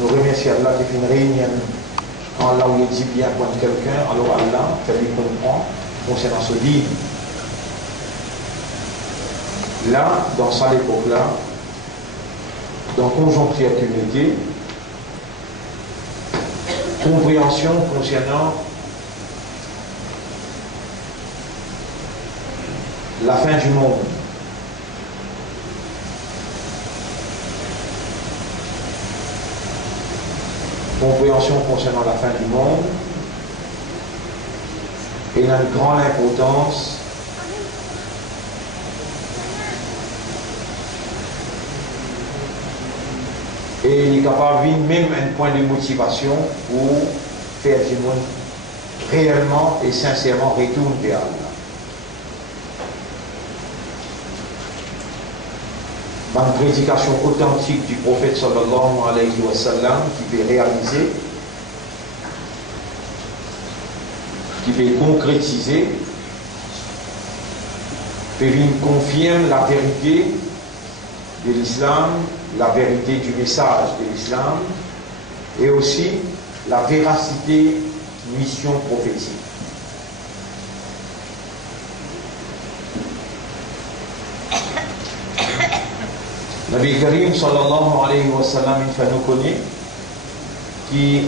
Nous remercions Allah qui fait une réunion quand Allah lui dit bien contre quelqu'un, alors Allah fait lui comprendre concernant ce livre. Là, dans cette époque-là, dans conjoncture cumulée, compréhension concernant la fin du monde. Compréhension concernant la fin du monde et a une grande importance et il est capable de même un point de motivation pour faire du monde réellement et sincèrement retourner vers Allah. Une prédication authentique du prophète sallallahu alayhi wa sallam qui peut réaliser, qui peut concrétiser, peut confirmer la vérité de l'islam, la vérité du message de l'islam et aussi la véracité mission prophétique. Nabi Karim sallallahu alayhi wa sallam il fait nous connaître qui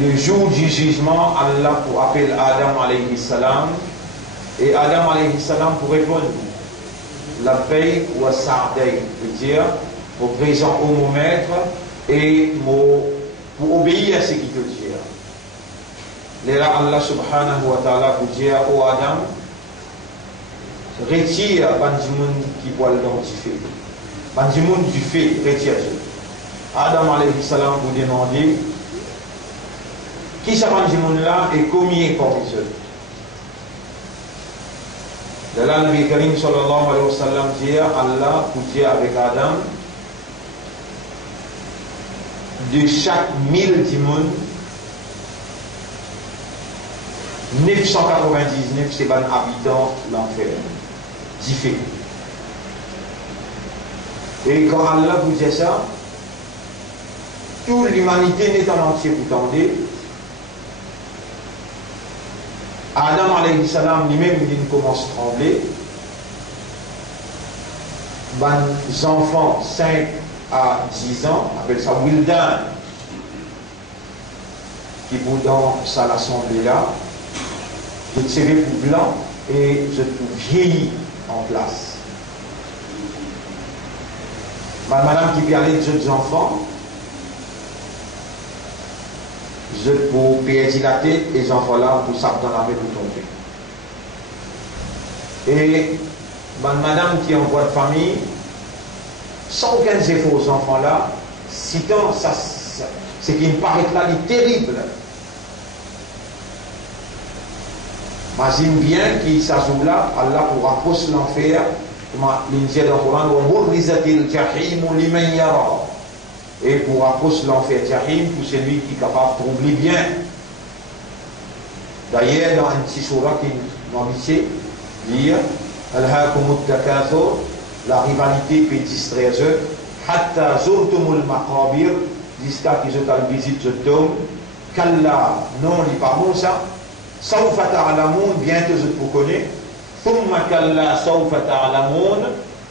le jour du jugement Allah pour appeler Adam alayhi salam et Adam alayhi salam pour répondre la paix ou sa'day veut dire au présent au mon maître et pour obéir à ce qu'il te dit. Là Allah subhanahu wa ta'ala pour dire au Adam retire Banjimoun qui voit le nom du feu. Banjimoun du feu, retire-le. Adam alayhi salam vous demandez qui ce Banjimoun là et combien pour les eux. De là, le Nabi Karim sallallahu alayhi wa sallam dit Allah pour dire avec Adam de chaque 1000 dimons 999 c'est ban habitants l'enfer différent. Et quand Allah vous dit ça, toute l'humanité n'est en entier pour tendre. Adam alayhi salam lui-même il commence à trembler. Les enfants 5 à 10 ans, appelle ça Wildan, qui vont dans cette assemblée là, je te serrai pour blanc et je te vieillis en place. Madame qui peut aller des enfants, je pour perdre la tête et les enfants là pour s'abandonner avec pour tomber. Et madame qui envoie de famille, sans aucun effort aux enfants là, citant ça, ce qui me paraît là terrible. Imagine bien qu'il s'ajoute là, Allah pour rapprocher l'enfer, comme il dit dans le Coran, et pour rapprocher l'enfer Jahim pour celui qui est capable de troubler bien. D'ailleurs, dans un petit surah qui m'a dit, lire Al-Hakumut Takathur, la rivalité peut distraire eux, Hatta Zurtumul Maqabir, jusqu'à qu'ils ont une visite de tombe, Kalla, non, il n'est pas bon ça, Sawfa ta'alamoun, bientôt je vous connais, Thumma Kalla Sawfa ta'alamoun,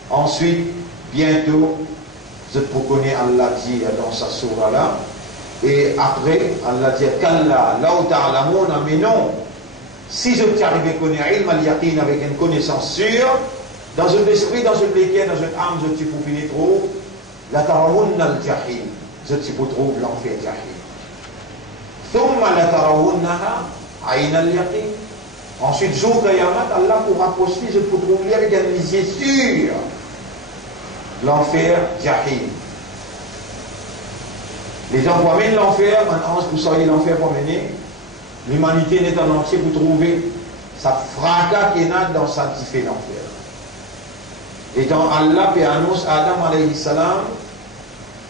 ensuite, bientôt, je vous connais, Allah dit dans sa surah là, et après, Allah dit Kalla, Law ta'alamoun, mais non, si je t'arrive à connaître ilm al-yaqin avec une connaissance sûre, dans un esprit, dans un léquin, dans une âme, je te finir trop, la tarawun al-jahim, je te trouve l'enfer jahim. Thumma la tarawunnaha ayn al-yaqin. Ensuite, jour Qayamat, Allah pour rapprocher, je te trouve avec un lisier sûr, l'enfer jahim. Les gens voient même l'enfer, maintenant, vous soyez l'enfer pour mener. L'humanité n'est en entier pour trouver sa fracas qui est dans sa diffé l'enfer. Et dans Allah peut annonce Adam alayhi salam,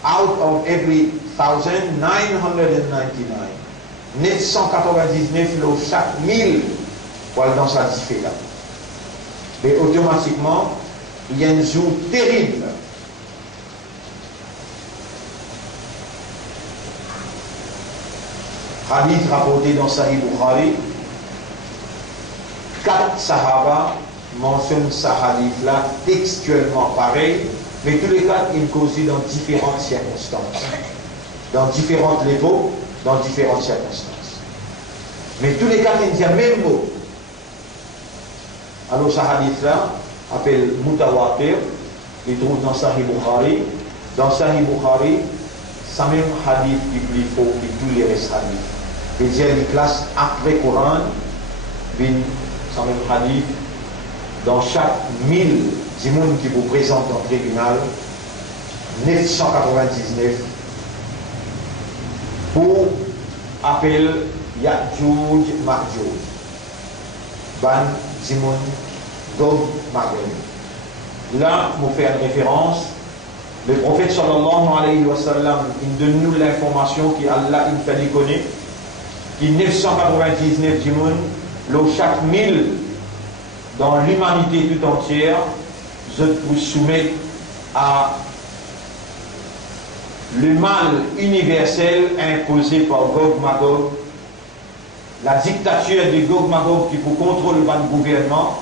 out of every 1999, 999 chaque 1000 voilà dans sa diffé là. Et automatiquement, il y a un jour terrible. Hadith rapporté dans Sahih Bukhari. 4 Sahaba mentionnent ce hadith-là textuellement pareil, mais tous les 4 ils causent dans différentes circonstances, dans différents niveaux, dans différentes circonstances. Mais tous les 4 ils disent le même mot. Alors ce hadith-là, appelle Mutawatir, il trouve dans Sahih Bukhari. Dans Sahih Bukhari, c'est même hadith qui est plus faux que tous les restes hadiths. C'est-à-dire, il classe après Coran, c'est même hadith, dans chaque 1000 du monde qui vous présente dans le tribunal, 999 pour appel Ya'juj Ma'juj. Ban Simon Gog Magog. Là, vous faire une référence. Le prophète sallallahu alayhi wa sallam, il donne nous l'information qu'Allah il fallait connaître, qu'il 999 du monde, chaque 1000 dans l'humanité tout entière, je vous soumets à le mal universel imposé par Gog Magog, la dictature de Gog Magog qui pour contrôler le gouvernement,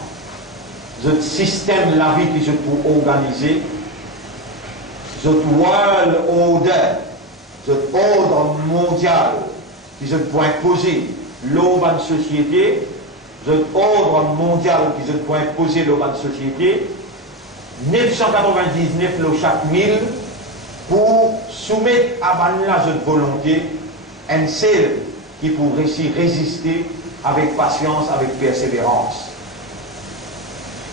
le système la vie qui je pour organiser, le world order, le ordre mondial qui je pour imposer l'urban société, le ordre mondial qui je pour imposer l'urban société, 999 le chaque 1000 pour soumettre à la volonté un seul qui pour résister avec patience, avec persévérance.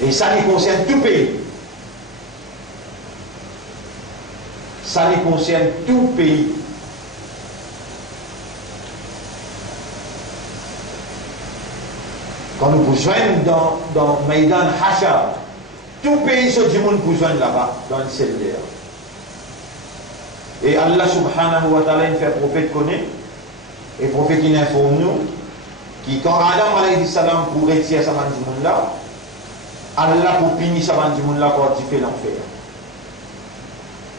Et ça nous concerne tout pays. Ça nous concerne tout pays. Quand nous vous joignons dans Maïdan Hachar, tout pays sur du monde vous joignent là-bas, dans le ciel d'air. Et Allah subhanahu wa ta'ala il fait prophète connaît, et prophète il informe nous, qui quand Adam alayhi salam pour retirer sa main du monde là, Allah pour punir sa main du monde là quand il fait l'enfer.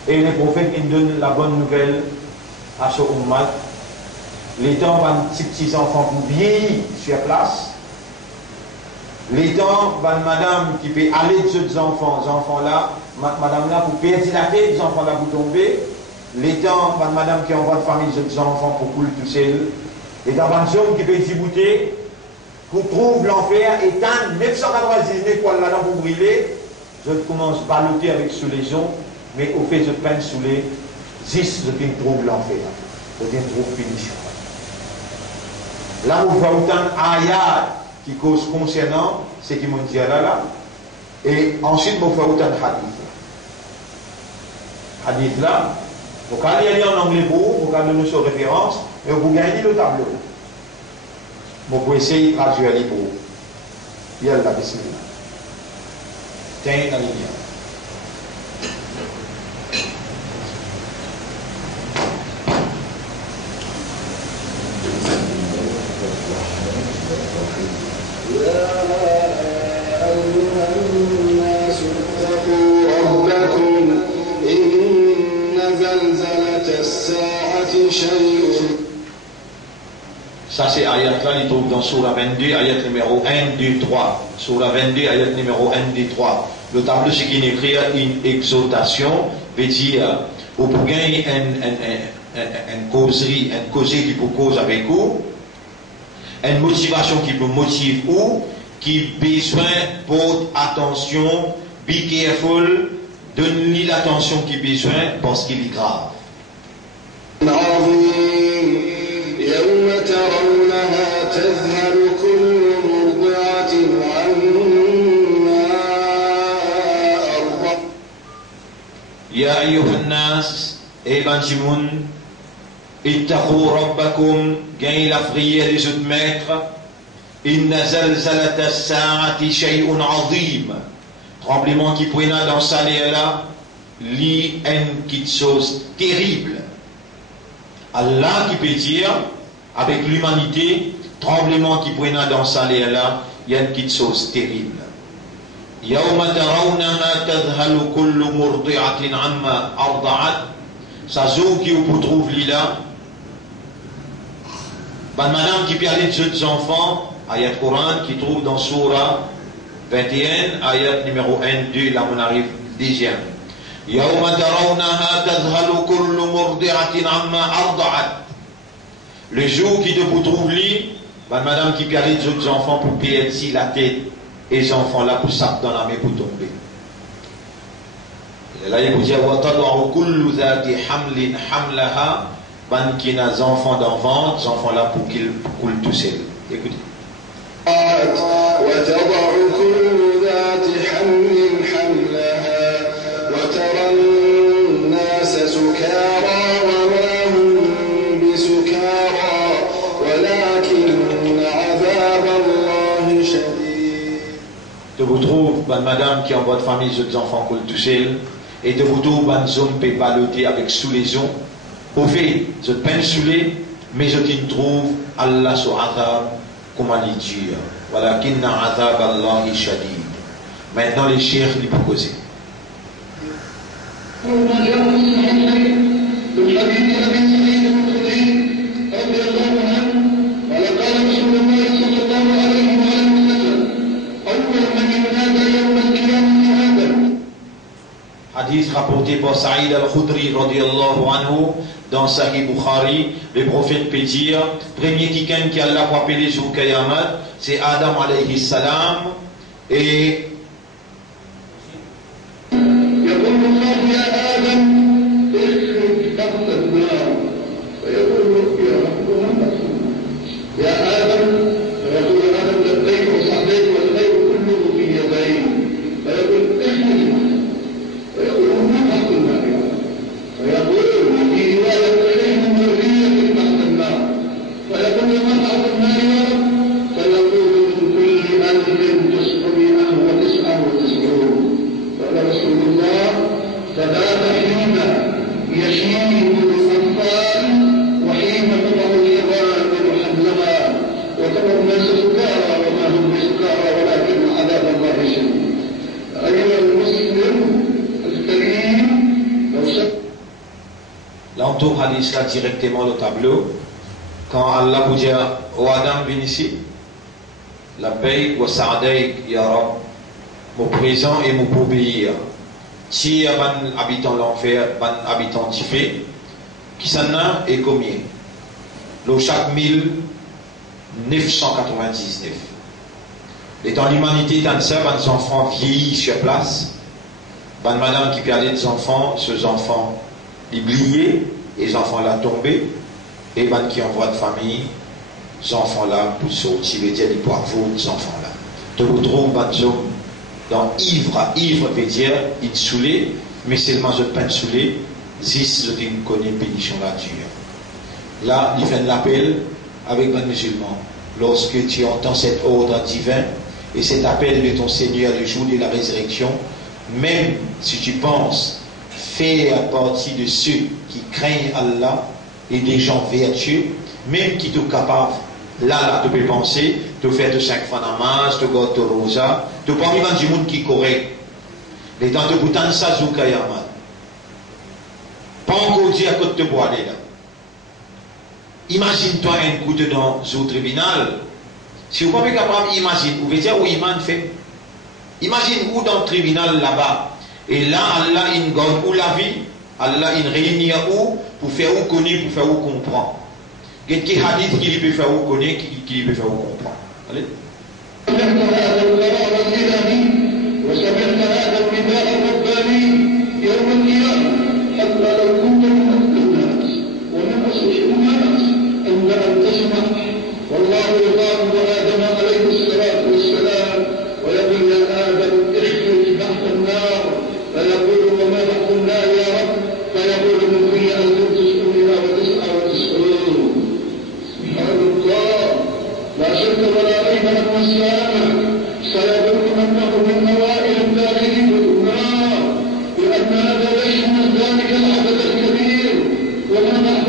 Et le prophète il donne la bonne nouvelle à ce ummat. Les temps van petits enfants pour vieillir sur place. Les temps van madame qui peut aller de ces enfants là, madame là pour perdre la tête, les enfants là pour tomber. Les temps van madame qui envoie de famille de enfants pour couler tout seul. Les temps van hommes qui peut débouter, pour trouver l'enfer, éteindre 999 poils là pour brûler. Je commence à balloter avec sous les os. Mais au fait, je peine sous les 10, je trouve l'enfer. Je trouve punition. Là, on voit autant ayat qui cause concernant ce qui m'ont dit là. Et ensuite, on voit autant hadith. Hadith là, vous pouvez lire en anglais pour vous, vous pouvez donner sur référence, et vous gagnez le tableau. Vous pouvez essayer de traduire pour vous. Yallah, bismillah. Tiens, la ligne. Ça c'est ayat là, il trouve dans Surah 22, ayat numéro 1, 2, 3. Surah 22, ayat numéro 1, 2, 3. Le tableau c'est qu'il écrit une exhortation, veut dire, au pour gagner une causerie qui peut cause avec vous, une motivation qui peut motiver ou, qui besoin porte attention, be careful, donne-lui l'attention qu'il besoin parce qu'il est grave. يوم ترونها تذهل كل مرضعة عما أرضعت يا أيها الناس إيبانتمون اتقوا ربكم gagnez la prière des autres maîtres إن زلزلة الساعة شيء عظيم tremblement qui prena dans sa là lit une chose terrible. Allah qui peut dire, avec l'humanité, tremblement qui prena dans sa là, il y a une petite chose terrible. يَوْمَ تَرَوْنَهَا تَذْهَلُ كُلُّ مُرْضِعَةٍ عَمَّا أَرْضَعَتْ. Ça joue qui vous trouve là, Ben, madame qui parlait de jeunes enfants, ayat Coran qui trouve dans Surah 21, ayat numéro 1, 2, là on arrive 10e. يَوْمَ تَرَوْنَهَا تَذْهَلُ كُلُّ مُرْضِعَةٍ عَمَّا أَرْضَعَتْ. Le jour qui te vous trouve lit, ben, madame qui parlait de jeunes enfants pour payer ici la tête, et les enfants là pour saper dans la main pour tomber. Et là il vous dit وَتَضَعُ كُلُّ ذَاتِ حَمْلٍ حَمْلَهَا. Ben qui n'a enfants d'enfants, les enfants là pour qu'ils coulent tout seuls. Écoutez. وتضع كل ذات حمل حملها وترى الناس سكارى وما هم بسكارى ولكن عذاب الله شديد. De vous trouve, ben, madame qui en votre famille, les enfants coulent tout seuls, et de vous trouve, ben, zone peut baloter avec sous les os. Au fait, je peine saoulé, mais je t'y trouve Allah sur azab, comment il dit. Voilà, kinna azab Allah shadid. Maintenant, les chers lui proposent. Hadith rapporté par Saïd al-Khudri radiyallahu anhu dans Sahih Bukhari, le prophète peut dire, premier quelqu'un qui Allah va appeler sur Qayamat, c'est Adam alayhi salam, et l'entour hadith là directement le tableau. Quand Allah vous dit au Adam viens ici, la paix wa sa'daik ya Rab, mon présent et mon obéir. Si un habitant l'enfer, un habitant tifé, qui s'en a et combien? Le chaque 1999. Et dans l'humanité, dans ça, les enfants vieillis sur place, madame qui perdait des enfants, ces enfants oubliés, et les enfants là tombés, et qui envoient de famille, ces enfants là pour sortir, veut dire les poivrons, ces enfants là. De vous trouver dans ivre veut dire il saoulé, mais seulement je peine saoulé, si je connais pénition là dure. Là, il fait l'appel avec un musulman. Lorsque tu entends cet ordre divin et cet appel de ton Seigneur le jour de la résurrection, même si tu penses faire partie de ceux qui craignent Allah et des gens vertueux, même qui sont capables, là, tu peux penser, tu faire de 5 fois namaz, tu gardes ton rosa, tu peux vivre dans du monde qui est correct. Les temps de boutan, ça, Zoukayaman. Pas encore dit à côté de boire là. Imagine-toi un coup de dans un tribunal. Si vous n'êtes pas capable d'imaginer, vous pouvez dire où Iman fait. Imagine où dans le tribunal là-bas. Et là, Allah, il garde où la vie, Allah, il réunit où pour faire où connaître, pour faire où comprendre. Quel hadith qu'il peut faire où connaître, qu'il peut faire où comprendre. Allez. والله يخاطب آدم عليه الصلاة والسلام ويقول يا آدم اخرج تحت النار فيقول وما تحت النار يا رب فيقول من في أنتم تسألونها وتسألون سبحان الله لا شك ولا ريب أن الساعة سيظن أنه من نوائل الداخل والنار لأن هذا يشمل ذلك العدد الكبير وما نحن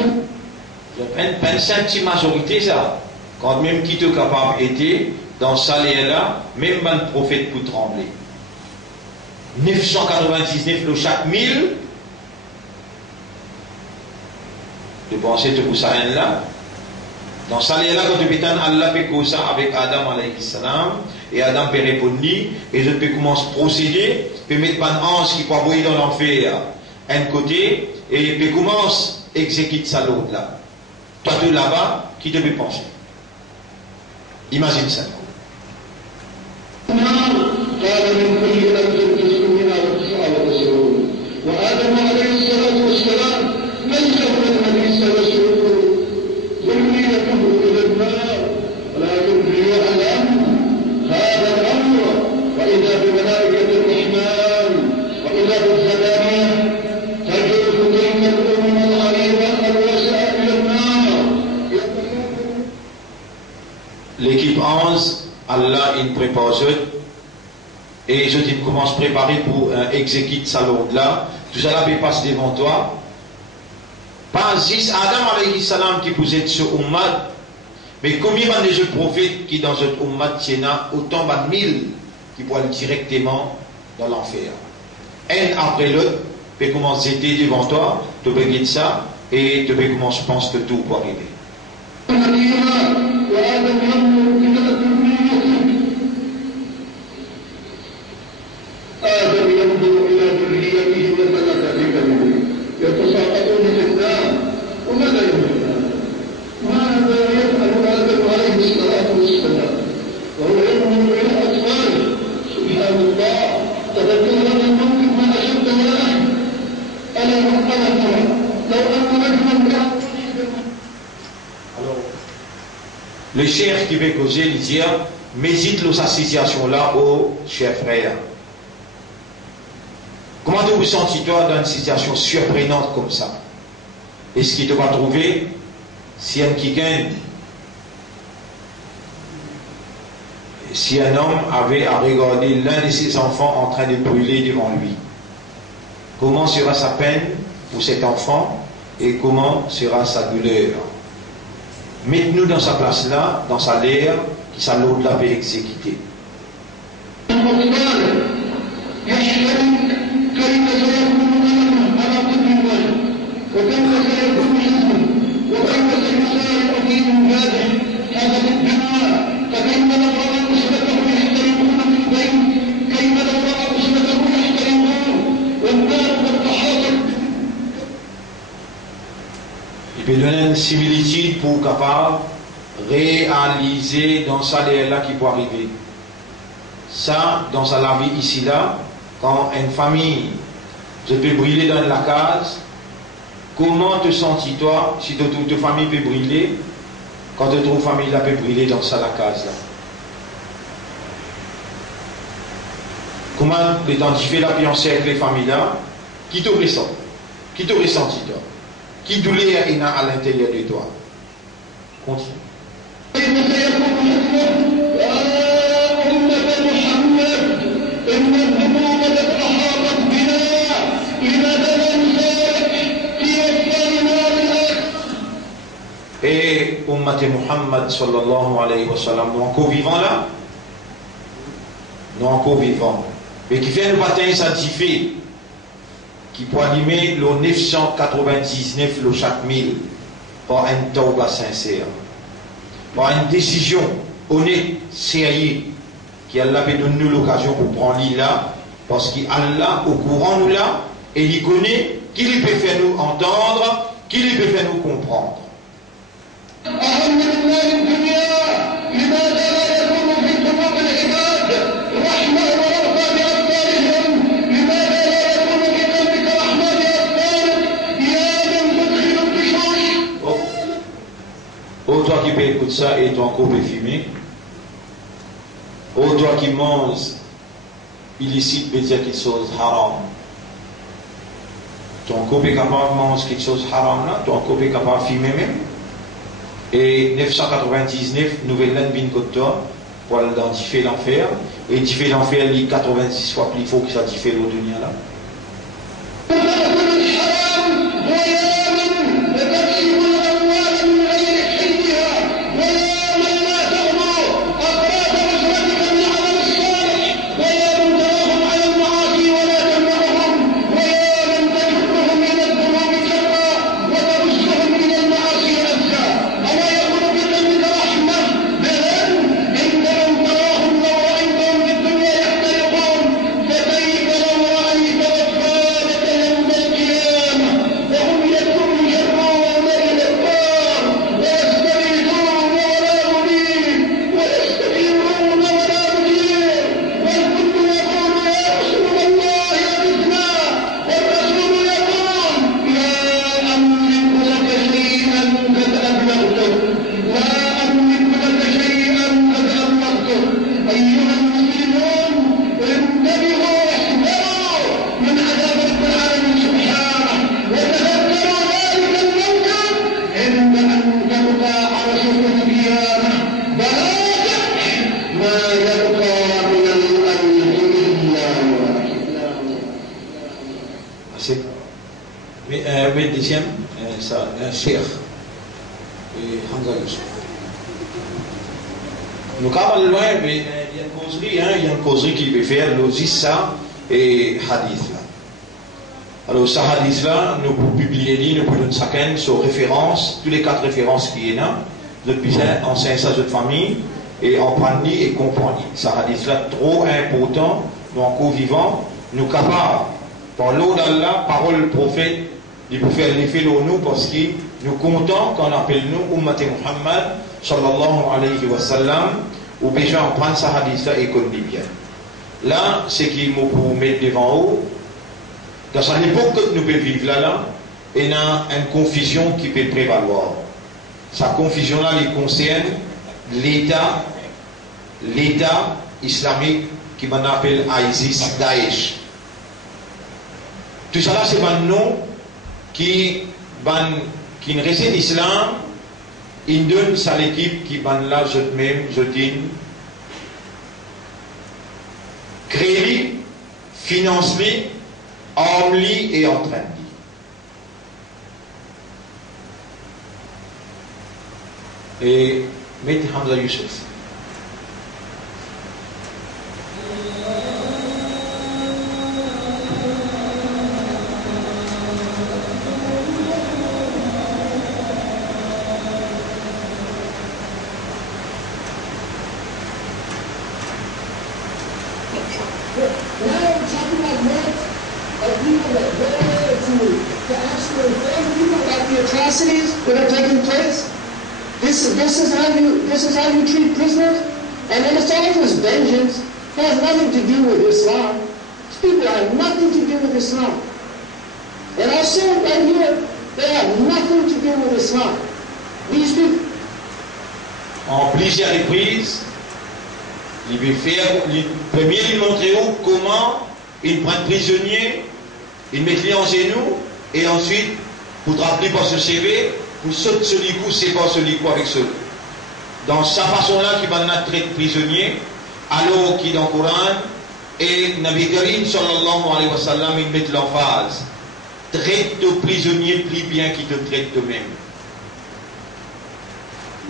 Une petite majorité ça. Quand même qui te capable était dans ça là, même le prophète peut trembler. 999 le chaque 1000 de penser de Boussaïn là, Dans ça, là, quand tu peux Allah fait ça avec Adam alayhi salam, et Adam peut répondre, et je peux commencer à procéder, peut mettre un ange qui peut envoyer dans l'enfer, un côté, et peut commencer à exécuter ça l'autre là. Toi, tu là-bas, qui te peut penser? Imagine ça. وآدم عليه الصلاة والسلام ليس هو الذي سيسوق ذريته إلى النار ولكن ليعلم هذا الأمر وإذا بملائكة الرحمن وإذا بالزبانية تجرف تلك الأمم الغريبة الواسعة إلى النار. L'équipe 11, Allah il prépare et je dis commence à préparer pour exécuter ça l'autre là. Tout ça là peut passer devant toi. Pas juste Adam alayhi salam qui posait ce ummat, mais combien de jeux prophètes qui dans cette ummat tiennent autant de mille qui pourraient aller directement dans l'enfer. Un après l'autre peut commencer à être devant toi, tu peux guider ça et tu peux commencer à penser que tout peut arriver. آدم ينظر إلى ذريته وملائكته يتساقطون في النار وماذا يفعل؟ ماذا يفعل آدم عليه الصلاة والسلام وهو ينظر إلى أطفاله؟ سبحان الله تذكر هذا الموقف ما أشد يا أخي ألا ترى لو أن رجلا كان. Le cheikh qui veut causer, il dit, médite sa situation là au cher frère. Comment te ressens-tu-toi dans une situation surprenante comme ça? Est-ce qu'il te va trouver si un qui gagne, si un homme avait à regarder l'un de ses enfants en train de brûler devant lui? Comment sera sa peine pour cet enfant et comment sera sa douleur? Mettez-nous dans sa place là, dans sa l'air, qui sa l'autre là peut exécuter. كيف سيكون ظلما على كل وجه وكيف سيكون حزبا وكيف سيسارع في انجازه هذا في الدنيا فكيف لو راى اسرته يحترقون في البيت كيف لو راى اسرته يحترقون والنار قد تحاطت. Il peut donner une similitude pour capable réaliser dans ça là qui peut arriver. Ça, dans la vie ici là, quand une famille je peux brûler dans la case, comment te sens-tu-toi si toute ta famille peut brûler, quand toute famille là peut brûler dans ça la case là? Comment identifier la fiancée avec les familles là? Qui te ressent? Qui te ressenti toi? Qui douleur il a à l'intérieur de toi? Continue. Et Ummat Muhammad sallallahu alayhi wa sallam, nous encore vivants là? Nous encore vivants. Et qui fait le bataille sanctifié, qui peut animer le 999 le chaque mille, par un tawba sincère, par une décision honnête, sérieuse, qui Allah peut donner l'occasion pour prendre l'île là, parce qu'Allah au courant nous là, et il connaît, qu'il peut faire nous entendre, qu'il peut faire nous comprendre. Oh, toi qui peux écouter ça et toi encore peux filmer. Oh, toi qui manges illicite, peut dire quelque chose haram. Toi encore peux capable de manger quelque chose haram là, toi encore peux capable de filmer même. Et 999, nouvelle langue vient contre toi pour identifier l'enfer. Et identifier l'enfer, il 86 fois plus fort que ça identifie l'autre dunya là. un cheikh et Hamza Youssouf. Nous avons loin, mais il y a une causerie, il y a une causerie qui peut faire l'Ozissa et Hadith là. Alors, ce hadith là, nous pouvons publier, nous pouvons donner chacun sur référence, tous les 4 références qui est là, depuis en sein de famille, et en panier et compagnie. Ce hadith là, trop important, nous encore vivants, nous capables, par l'eau d'Allah, parole du prophète, il peut faire l'effet de nous parce que nous comptons qu'on appelle nous Ummat Muhammad sallallahu alayhi wa sallam, ou besoin de prendre ce hadith là et qu'on dit bien. Là, c'est qu'il me pour mettre devant vous. Dans cette époque que nous pouvons vivre là, il y a une confusion qui peut prévaloir. Cette confusion-là, elle concerne l'État islamique qui m'en appelle ISIS, Daesh. Tout ça là, c'est un nom qui ne reste l'islam, il donne ça l'équipe qui ban là, je même, je dis, crée, finance-li, arme-li et entraîne-li. Et mettez Hamza Youssouf. That are taking place. This is how you treat prisoners, and then it's all just vengeance. It has nothing to do with Islam. These people have nothing to do with Islam. And I'll say it right here, they have nothing to do with Islam. These people. En plusieurs reprises, il veut faire, premier il montrer comment il prend prisonnier, il met les en genoux, et ensuite, pour te rappeler par ce CV, pour sauter celui coup, c'est pas celui coup avec ceux. Dans sa façon-là, qui va nous traiter prisonnier, alors qu'il est dans le Coran, et Nabi Karim sallallahu alayhi wa sallam, il met l'emphase. Traite de prisonnier plus bien qu'il te traite de même.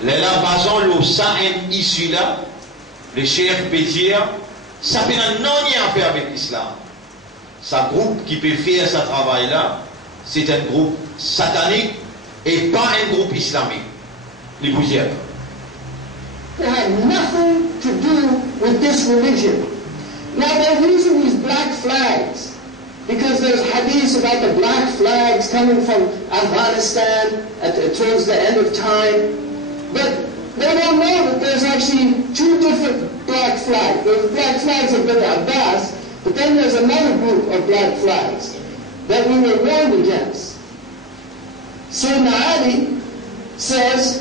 Là, basant le Sahel issu là, le chef peut dire, ça fait un non à faire avec l'islam. Sa groupe qui peut faire ce travail-là, c'est un groupe satanique et pas un groupe islamique. Les poussières. They had nothing to do with this religion. Now they're using these black flags because there's hadiths about the black flags coming from Afghanistan towards the end of time. But they don't know that there's actually 2 different black flags. Those black flags have been Abbas, but then there's another group of black flags that we were warned against. Sayyidina Ali says,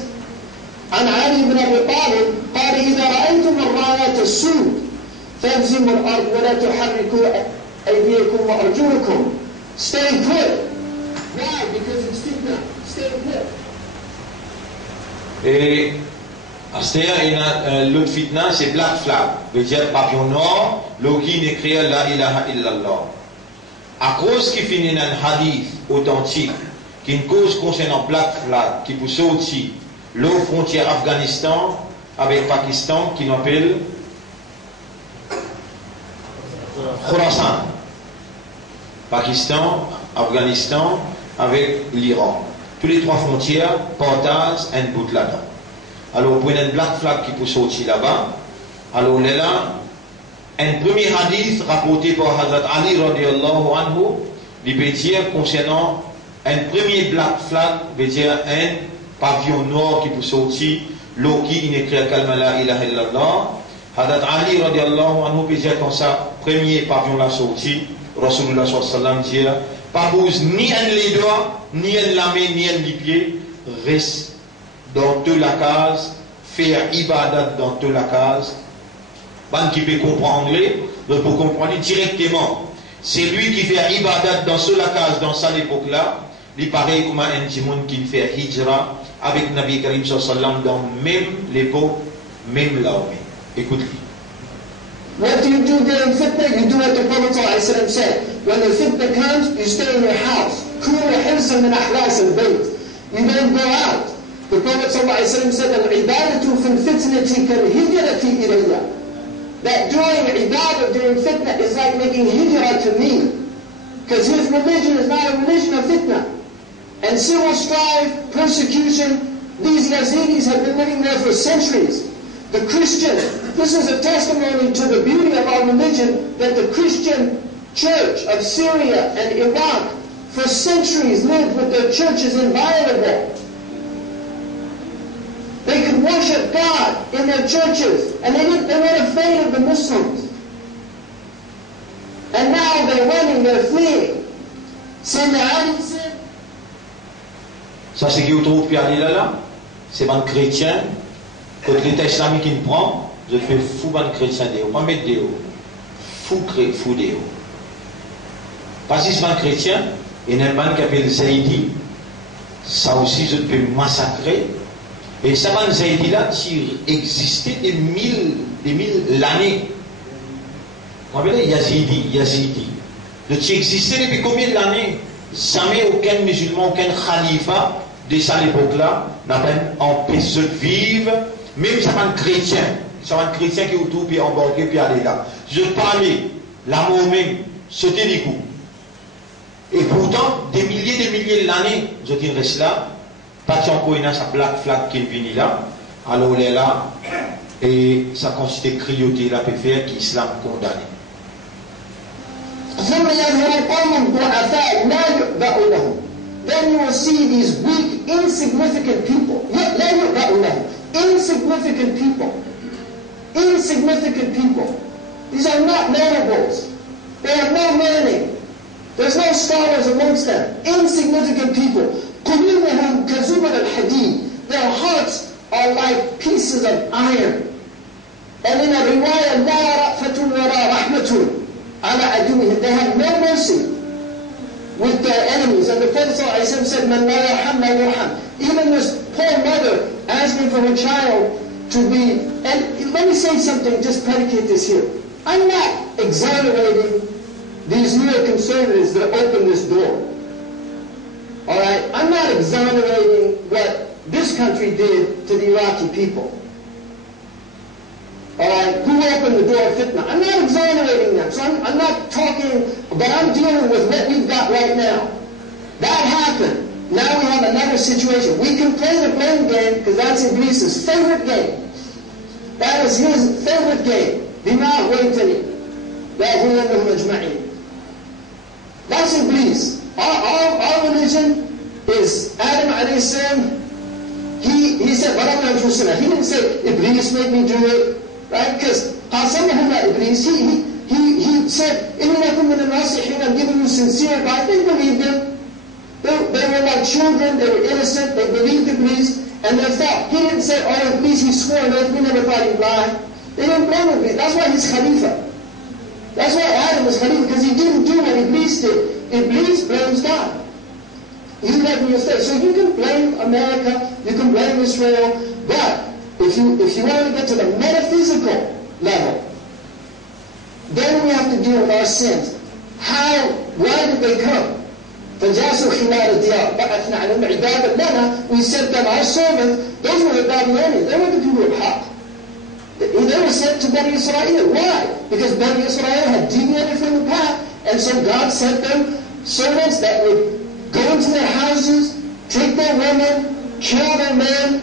عن علي بن أبي طالب قال إذا رأيتم الرايات السود فابزموا الأرض ولا تحركوا أيديكم وأرجلكم. Stay put. Why? Because it's fitna. Stay put. Et l'autre fitna, c'est black flag. Veut dire pavillon noir, l'oki n'écrit la ilaha illallah. À cause qu'il finit un hadith authentique, qui est une cause concernant black flag, qui pousse au-dessus, l'eau frontière Afghanistan avec Pakistan, qui l'appelle Khorasan. Pakistan, Afghanistan avec l'Iran. Tous les 3 frontières partagent un bout là-dedans. Alors, vous prenez une black flag qui pousse au-dessus là-bas. Alors, là, un premier hadith rapporté par Hazrat Ali radiallahu anhu, il veut dire concernant un premier black flag, veut dire un pavillon noir qui pousse au-dessus, l'eau qui n'écrit kalma la ilaha illallah. Hazrat Ali radiallahu anhu veut dire comme ça, premier pavillon là sorti, Rasulullah sallallahu alayhi wa sallam dit, pas bouge ni un les doigts, ni un la main, ni un les pieds, reste dans toute la case, faire ibadat dans toute la case. Ban qui peut comprendre anglais, donc pour comprendre directement, c'est lui qui fait ibadat dans toute la case dans cette époque-là, il paraît comme un petit monde qui fait hijra avec Nabi Karim sallallahu alayhi wa sallam dans même l'époque, même là où. Écoute-lui. What do you do during fitna? You do what the Prophet ﷺ said. When the fitna comes, you stay in your house. كونوا حرصا من أحراس البيت. You then go out. The Prophet ﷺ said, Al-ibadatu fil fitnati kal hijrati ilayya. That doing ibadah during fitna is like making hijrah to me. Because his religion is not a religion of fitna. And civil strife, persecution, these Yazidis have been living there for centuries. The Christian, this is a testimony to the beauty of our religion, that the Christian church of Syria and Iraq for centuries lived with their churches inviolable. They could worship God in their churches, and they weren't afraid of the Muslims. And now they're running, they're fleeing. Ça, c'est qui vous trouve puis aller là, c'est ban chrétien, quand l'État islamique il prend, je fais fou ban chrétien déo, pas mettre déo, fou déo. Parce que c'est ban chrétien, et un ban qui appelle Zaidi, ça aussi je peux massacrer. Et ça ban Zaidi là, qui existait des mille l'année. On appelle Yazidi. De qui existait depuis combien d'années? Jamais aucun musulman, aucun khalifa de cette époque-là n'a empêché de vivre, même ça va un chrétien qui est autour, puis embarqué, puis aller là. Je parlais, l'amour même, sauter des coups. Et pourtant, des milliers d'années, je dis reste là, pas de encore une sa black flag qui vient là, alors on est là, et ça consiste à crioter la PFR qui islam condamné. Then you will see these weak, insignificant people. Insignificant people. These are not notables. They have no learning. There's no scholars amongst them. Insignificant people. قُلُوبُهُمْ كَزُبَرَ الْحَدِيدِ. Their hearts are like pieces of iron. And in a riwayah, لَا رَأْفَةٌ وَلَا رَحْمَةٌ. They have no mercy with their enemies. And the Prophet ﷺ said, Man la yarham la yurham. Even this poor mother asking for her child to be, and let me say something, just predicate this here. I'm not exonerating these neoconservatives that opened this door. Alright? I'm not exonerating what this country did to the Iraqi people. Alright, who opened the door of fitna? I'm not exonerating them, so I'm not talking, but I'm dealing with what we've got right now. That happened. Now we have another situation. We can play the blame game, because that's Iblis's favorite game. That is his favorite game. بِمَا أَغْوَيْتَنِي لَأَغْوِيَنَّهُمْ أَجْمَعِينَ. That's Iblis. Our religion is Adam alayhi salam. He said, he didn't say, Iblis made me do it. Right? Because Iblis, he said, I'm giving you sincere advice. They believed him. They were like children, they were innocent, they believed Iblis, and they thought. He didn't say, oh, Iblis, he swore on earth, we never thought he'd lie. They didn't blame Iblis. That's why he's Khalifa. That's why Adam was Khalifa, because he didn't do what Iblis did. Iblis blames God. You let me say. So you can blame America, you can blame Israel, but if you want to get to the metaphysical level, then we have to deal with our sins. Why did they come? فَجَاسُوا خِلَالَ الدِّيَارِ بَعَثْنَا عَلَيْهِمْ عِبَادًا لَنَا. We sent them our servants. Those were the Babylonians. They were the people of Haqq. They were sent to Bani Israel. Why? Because Bani Israel had deviated from the path, and so God sent them servants that would go into their houses, take their women, kill their men.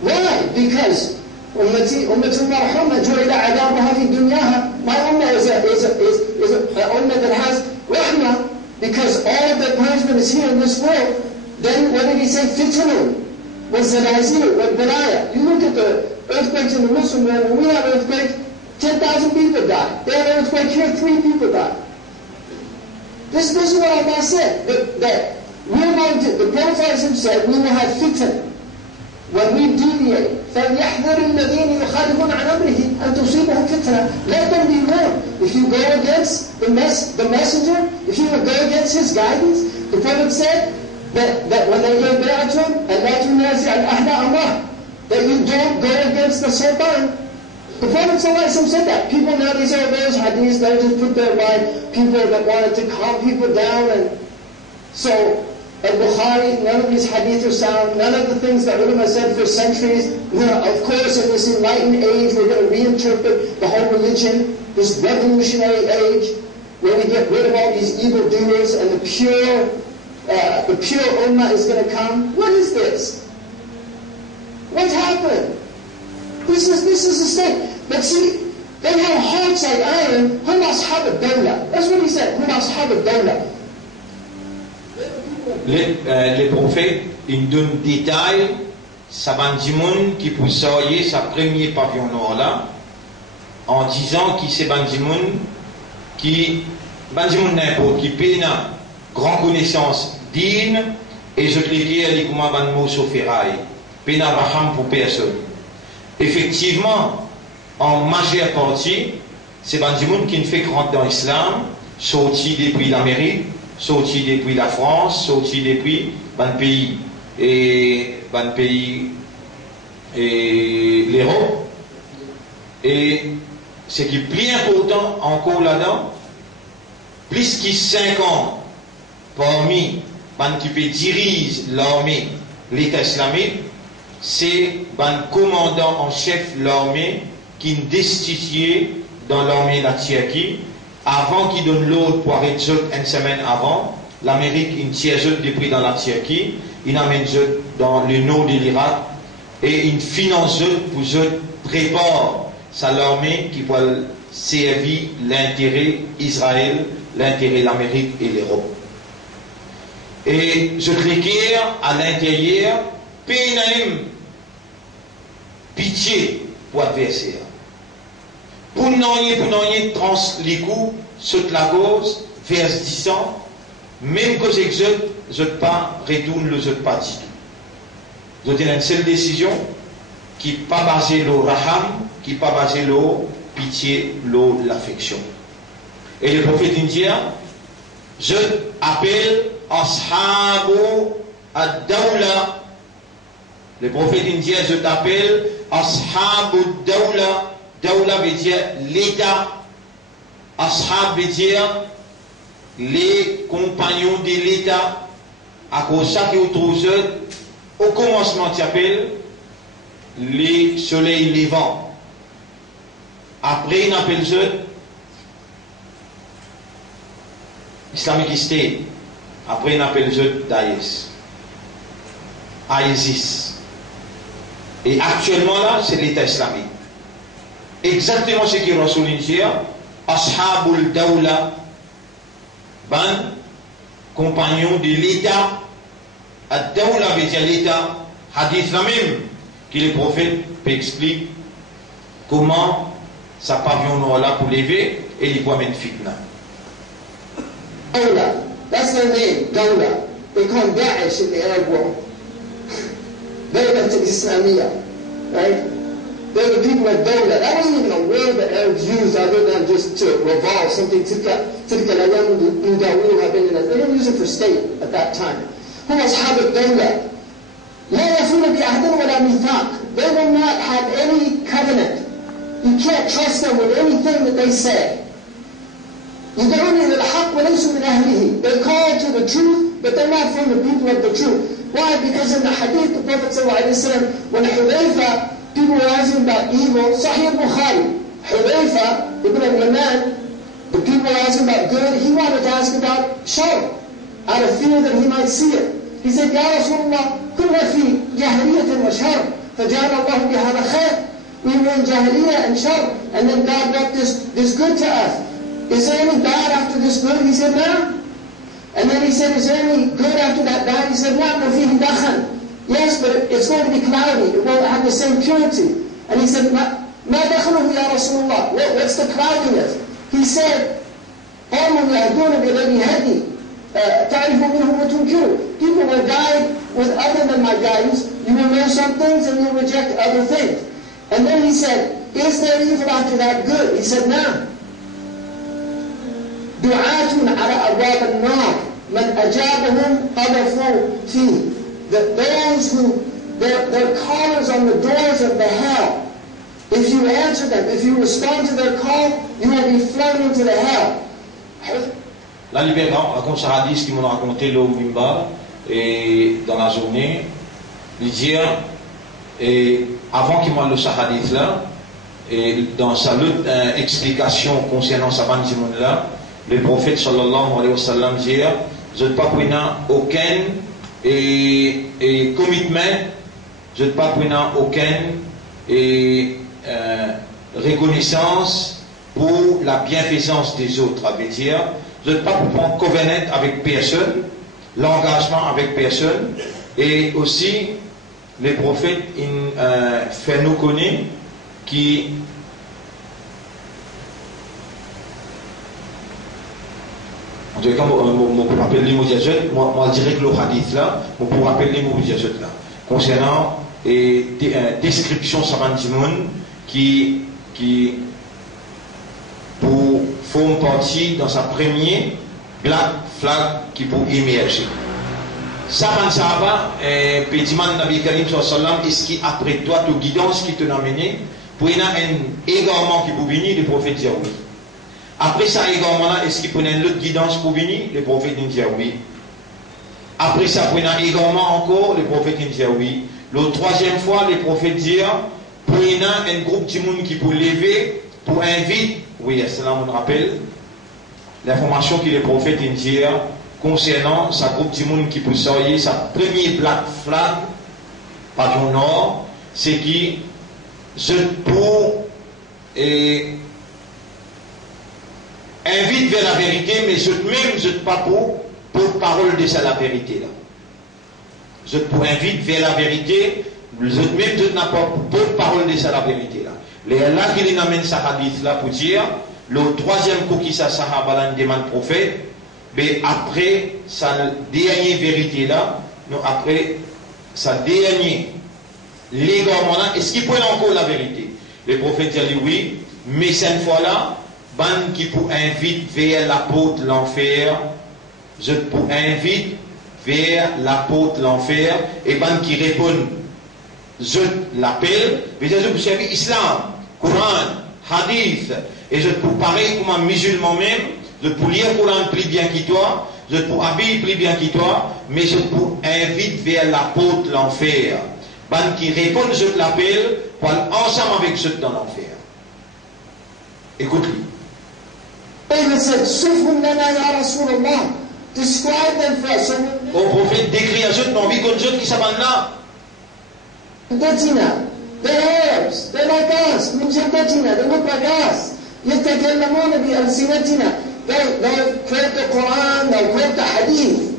Why? Because أمتي مرحومة جعل عذابها في دنياها. My ummah is a ummah that has rahmah, because all of the punishment is here in this world. Then what did he say? Fitnun was zalazil, was balaya. You look at the earthquakes in the Muslim world. When we have earthquakes, 10,000 people die. They have an earthquake here, 3 people die. This is what Allah said. That we're going to, the Prophet said, we will have fitna. When we deviate, فَلْيَحْذَرِ الَّذِينَ يُخَالِفُونَ عَنْ أَمْرِهِ أَنْ تُصِيبَهُمْ فِتْنَةٌ. Let them be warned. If you go against the messenger, if you go against his guidance, the Prophet said that when they gave bay'ah to him, and la tunasi al-ahda Allah, that you don't go against the sultan. The Prophet said that. People nowadays say, there's hadiths, they just put their mind, people that wanted to calm people down, and so Al-Bukhari, none of these hadith are sound, none of the things that ulama said for centuries. Of course, in this enlightened age, we're going to reinterpret the whole religion, this revolutionary age, where we get rid of all these evildoers and the pure ummah is going to come. What is this? What happened? This is a state. But see, they have hearts like iron. Hum ashab al-dawla. That's what he said. Hum ashab al-dawla. Les prophètes, ils donnent détails, ça va dire qui peut sortir sa premier pavillon noir là, en disant qui c'est Bandimoun, qui n'importe qui paie une grande connaissance digne, et je te l'ai dit, elle est comme un mot sur ferraille, paie raham pour personne. Effectivement, en majeure partie, c'est Bandimoun qui ne fait que rentrer dans l'islam, sorti depuis l'Amérique, sorti depuis la France, sorti depuis le pays et l'Europe. Et ce qui est plus important encore là-dedans, plus que 5 ans parmi ceux qui dirigent l'armée, l'État islamique, c'est le commandant en chef de l'armée qui est destitué dans l'armée de la Turquie. Avant qu'il donne l'ordre pour arrêter une semaine avant, l'Amérique il tire depuis dans la Turquie, il amène dans le nord de l'Irak et il finance pour préparer sa armée qui va servir l'intérêt d'Israël, l'intérêt de l'Amérique et l'Europe. Et je réclame à l'intérieur, pitié pour l'adversaire. Pour nous trans les coups, saute la cause, vers 10 ans, même que je ne pas retourne le pas du tout. Je une seule décision qui n'est pas basée sur le raham, qui n'est pas basée sur la pitié, l'affection. Et le prophète indien, je appelle Ashabu ad-Dawla. Le prophète indien, je t'appelle Ashabu ad-Dawla. Dawla veut dire l'État, Ashab veut dire les compagnons de l'État. À cause de ça qui au commencement tu appelles les soleils levants. Après on appelle ça Islamic State. Après on appelle ça Daesh, ISIS. Et actuellement là c'est l'État islamique. Exactement ce qui est Rasoul dit, Ashabul Dawla, compagnon de l'État. Ad-Dawla veut dire l'État. Hadith la même, que le prophète explique comment sa pavillon noir là pour lever et il voit même fitna. Dawla, that's their name, Dawla. They call Daesh in the Arab world. Dawla al-Islamiyya, right? They're the people of Dawla. That wasn't even a word that Arabs used other than just to revolve something. They didn't use it for state at that time. هم أصحاب الدولة لا يفون بعهد ولا ميثاق. They will not have any covenant. You can't trust them with anything that they say. يدعون إلى الحق وليسوا من أهله. They call to the truth, but they're not from the people of the truth. Why? Because in the hadith, the Prophet ﷺ, when Hudayfa, people were asking about evil, Sahih Bukhari, Hudayfa ibn al-Yaman, the people were asking about good, he wanted to ask about shar, out of fear that he might see it. He said, Ya Rasulullah, كنا في جاهلية وشر, فجعل الله بهذا خير. We were in Jahiliyyah and shar, and then God brought this good to us. Is there any bad after this good? He said, no. And then he said, is there any good after that bad? He said, no, فيه دخن. Yes, but it's going to be cloudy. It won't have the same purity. And he said, ما دخله يا رسول الله? What's the cloudiness? He said, قوم يهدون بغير هدي تعرف منهم وتنكروا. People will guide with other than my guidance. You will know some things and you'll reject other things. And then he said, is there evil after that good? He said, no. دعاة على أبواب النار من أجابهم قذفوا فيه. Those who, their callers on the doors of the hell, if you answer them, if you respond to their call, you will be thrown into the hell. La libération, comme ça hadith qui m'ont raconté le Mimbar, et dans la journée, il dit, et avant qu'il m'en le hadith là, et dans sa explication concernant sa bande là, le prophète sallallahu alayhi wa sallam dit, je ne pas prendre aucun commitment, je ne pas prendre aucune reconnaissance pour la bienfaisance des autres. Ça veut dire, je ne pas prendre covenant avec personne, l'engagement avec personne, et aussi les prophètes fait nous connaître qui en tout cas, on peut rappeler les mots de moi je dirais que le hadith là, on peut rappeler les mots de là, concernant description Sabantimoun qui pour forme partie dans sa première black flag qui pour émerger. Saban Sahaba, Pédiman Nabi Karim sallam, est-ce qui après toi, toute guidance qui te l'a mené, pour y avoir un égarement qui peut venir, les prophètes disent oui. Après ça, égarement-là, est-ce qu'il prenait une autre guidance pour venir, les prophètes disent oui. Après ça, pour un égarement encore, les prophètes disent oui. La troisième fois, les prophètes disent, pour y avoir un groupe de monde qui peut lever, pour inviter, oui, cela me rappelle, l'information que les prophètes disent, concernant sa groupe de monde qui peut sortir sa première black flag par du nord, c'est qui je pour invite vers la vérité, mais je même je pas pour parole de ça la vérité là. Je pour invite vers la vérité, je même je n'ai pas pour parole de ça la vérité là. Les là qui amène sa hadith là pour dire le troisième coup qui sa sahaba demande prophète. Mais après sa dernière vérité là, non, après sa dernière l'égarement là, est-ce qu'il prend encore la vérité? Les prophètes disent oui, mais cette fois-là, ban qui pour invite vers la porte de l'enfer, je pour invite vers la porte de l'enfer, et ban qui répond, je l'appelle, mais je vous savez, islam, Coran, hadith, et je pour pareil comme un musulman même. Je peux lire le Coran plus bien que toi, je peux habiller plus bien que toi, mais je peux invite vers la porte de l'enfer. Ban qui répond, je l'appelle, pour aller ensemble avec ceux dans l'enfer. Écoute-lui. David said, Sufhum lana ya Rasulullah. Describe them for us. Au prophète décrit à ceux, non, comme ceux qui s'abandonnent là. Datina, they're Arabs, they're like us. Min Datina, they look like us. يتكلمون بألسنتنا. They'll quote the Quran, they'll quote the Hadith.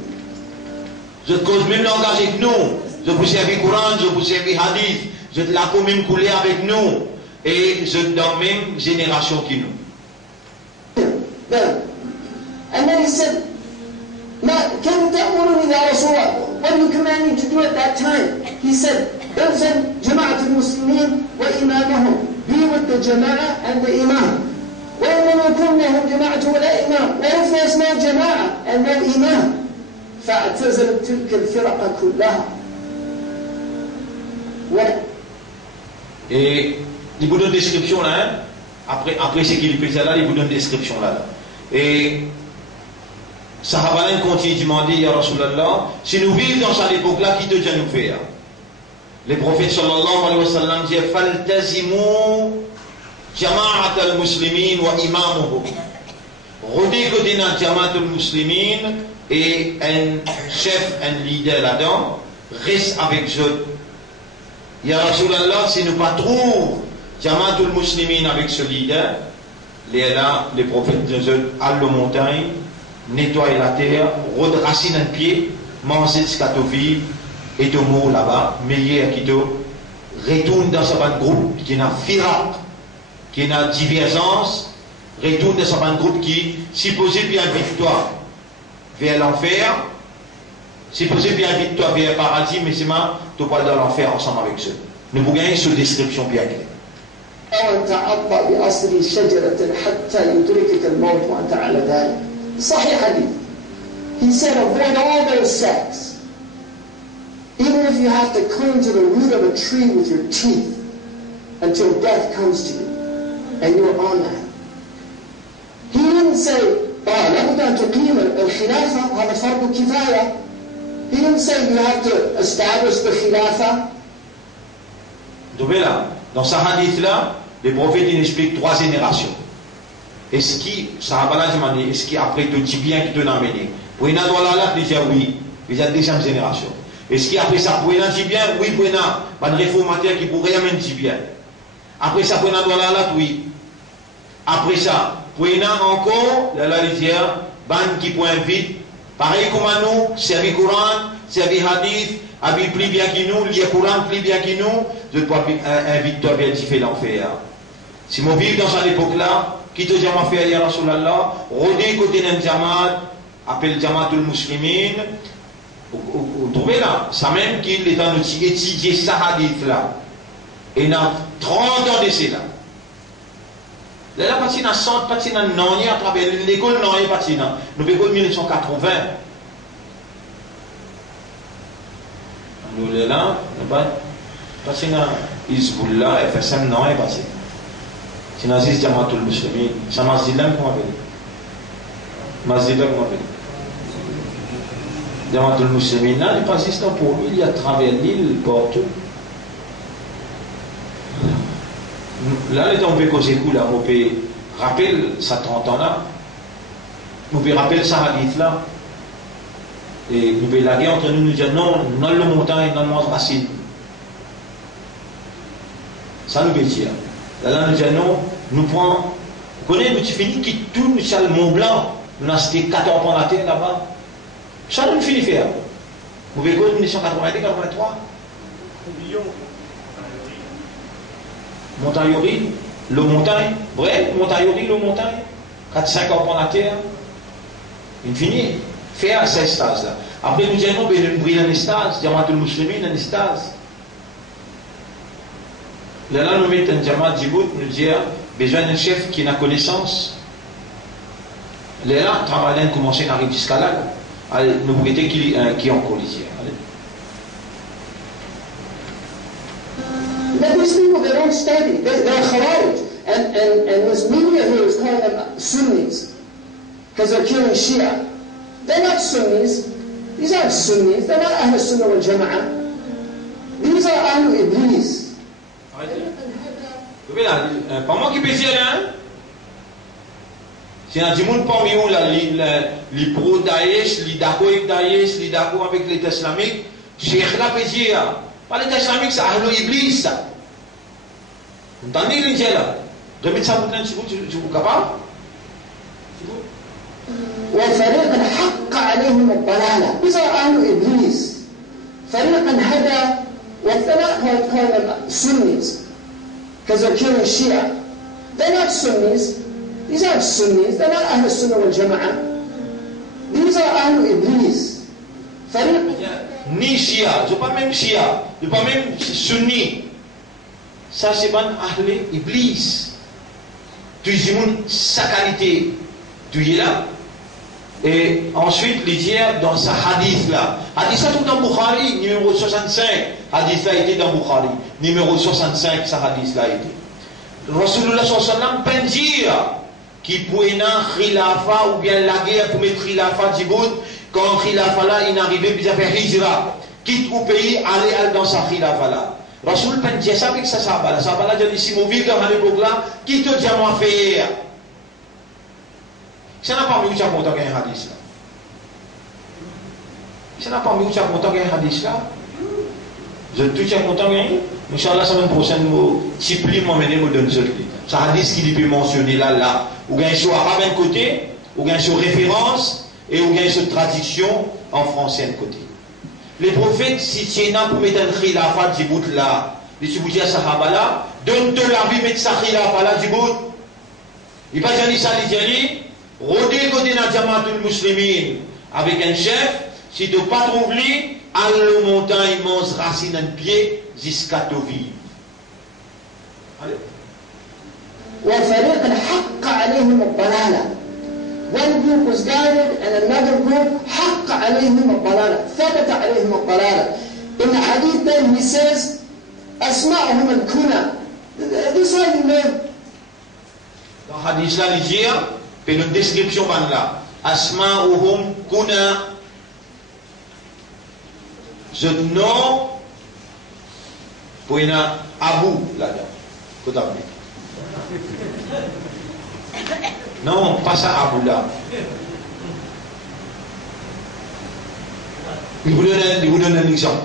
Je cause même langage avec nous. Je vous servis le Coran, je vous servis le Hadith. Je te la même coulé avec nous. Et je dans la même génération que nous. And then he said, كم تأمرني يا رسول الله? What do you command me to do at that time? He said, إلزم جماعة المسلمين وإمامهم. Be with the Jama'ah and the Imam. وإن لم يكن لهم جماعة ولا إمام. What if there's no Jama'ah and no Imam? فاعتزل تلك الفرق كلها. Et il vous donne une description là, hein? Après ce qu'il fait là, il vous donne une description là. Et Sahabalan continue de demander, Ya Rasulallah, si nous vivons dans cette époque-là, qui te dit nous faire? Les prophètes sallallahu alayhi wa sallam disent, Faltazimu jama'at al-muslimin wa imamuhum. Redécodina jama'at al-muslimin et un chef, un leader là-dedans, reste avec eux. Ya Rasulallah, si nous pas trouvons jama'at al-muslimin avec ce leader, les prophètes disent, allent aux montagnes, nettoyer la terre, racine un pied, manger ce catofi, et tout mot là-bas, meilleur qui te retourne dans sa bande groupe, qui n'a firak, qui n'a divergence, retourne dans sa bande groupe qui, si possible, bien invite-toi vers l'enfer, si possible, bien invite-toi vers le paradis, mais c'est mal, tu vas dans l'enfer ensemble avec eux. Nous pouvons gagner cette description bien claire. صحيح حديث. He said avoid all those sects. Even if you have to cling to the root of a tree with your teeth until death comes to you and you're on that. He didn't say لابد أن تقيم الخلافة هذا فرض كفاية. He didn't say you have to establish the Khilafah. Donc là, dans ce hadith-là, les prophètes ils expliquent 3 générations. Est-ce qui, Sahaba dit, est-ce qui après te dit bien qui te l'a amené? Pour une là, il dit oui, il y a 2e génération. Est-ce qui après ça, pour une dit bien, oui, pour une réformateur qui pourrait amener dit bien. Après ça, pour une là, oui. Après ça, pour une encore, là, il dit, ban qui point vite. Pareil comme nous, servir Coran, servir hadith, habiller plus bien que nous, lire Coran plus bien que nous, je dois inviter toi bien fait l'enfer. Si mon vivre dans cette époque-là, qui te jama fait ya Rasulallah, rôder côté d'un Jamaat, appelle Jamaatul Muslimin, vous trouvez là, ça même qu'il est en étudier ce hadith-là, et dans 30 ans de cela. Là, parti dans 100, parti dans Nani, à travers l'école Nani, parti dans. Nous l'école 1980. Nous là, parti dans Hizbullah, FSM Nani, parti. C'est dans Ziz Jamaatul Muslimin. C'est Masjid là, comment on appelle? Masjid là, comment on appelle? Jamaatul Muslimin, là, il passe ici pour lui, il y a travers l'île, partout. Là, on peut causer coup, là, on peut rappeler ça 30 ans là, on peut rappeler ça hadith là, et nous peut la guerre entre nous, nous dire non, non le montagne, non le racine. Ça nous peut dire. Là, nous disons non, nous prenons, vous connaissez, nous finis qui tourne sur le Mont Blanc, nous avons cité 14 ans la terre là-bas. Ça nous finit faire. Vous pouvez causer 1982, 83. Montagnori, le montagne, vrai, Montagnori, le montagne, 4-5 ans pour la terre, il finit, faire ces stages-là. Après, nous disons, nous brillons dans les stages, Jamaatul Muslimin dans les stages. Là, nous mettons un Jamaat Djibout, nous disons, besoin d'un chef qui a connaissance. Là, travailler, commencer à arriver jusqu'à là, nous mettons qui est en collision. But these people, they don't study. They're Khawarij. And this media here is calling them Sunnis because they're killing Shia. They're not Sunnis. These aren't Sunnis. They're not Ahl Sunnah wal Jama'ah. These are Ahl Iblis. Pas moi qui peux dire, hein? C'est un monde parmi eux, les pro-Daesh, les d'accord avec Daesh, les d'accord avec l'État islamique. Cheikh la peut dire, pas l'État islamique, c'est Ahl Iblis. Vous entendez les gens là? Remettez ça pour vous capable? وفريقا حق عليهم الضلالة. These are أهل إبليس. فريقا هدى والثلاث call them Sunnis because they're killing Shia. They're not Sunnis. These aren't Sunnis. They're not أهل السنة والجماعة. These are أهل إبليس. فريق ni Shia, je ne pas même Shia, je ne pas même Sunni. Ça c'est ban Ahl Iblis. Tu dis sa qualité, tu es là. Et ensuite, les dire dans sa hadith là. Hadith là tout dans Bukhari, numéro 65. Hadith là était dans Bukhari. Numéro 65, sa hadith là était. Rasulullah sallallahu alayhi wa sallam dire qui pouvait n'a khilafa ou bien la guerre pour mettre khilafa Djibout. Quand khilafa là, il n'arrivait plus à faire hijra. Quitte au pays, aller dans sa khilafa là. Rasul pen dia sabe que ça sabala jadi si mon vivre dans l'époque là, qui te dit à moi faire? Ça n'a pas mis où tu as content qu'un hadith là. Ça n'a pas mis où tu as content qu'un hadith là. Je tout tiens content qu'un. Inch'Allah, semaine prochaine, nous supplément mener nous donne ce livre. Ça hadith qu'il peut mentionner là, ou gagne sur arabe d'un côté, ou gagne sur référence, et ou gagne sur traduction en français d'un côté. Les prophètes, si tu es là pour mettre un khilafa Djibout là, les Djiboutis à Sahaba là, donne-te la vie, mettre sa khilafa là Djibout. Il va dire ça, il dit, rôder côté dans Jamaatul Muslimin avec un chef, si tu ne pas trouvé, à le montagne immense, racine en pied, jusqu'à te vivre. Allez. وفريقا حق عليهم الضلالة. One group was guided and another group حق عليهم الضلالة. ثبت عليهم الضلالة. In the hadith then he says أسماءهم الكنى. This is how you live. Dans le hadith là, il dit, puis une description là. Asma'uhum kuna. je non pour une abou là-dedans. Faut t'appeler. Non, pas ça abou là. Il vous donne un exemple.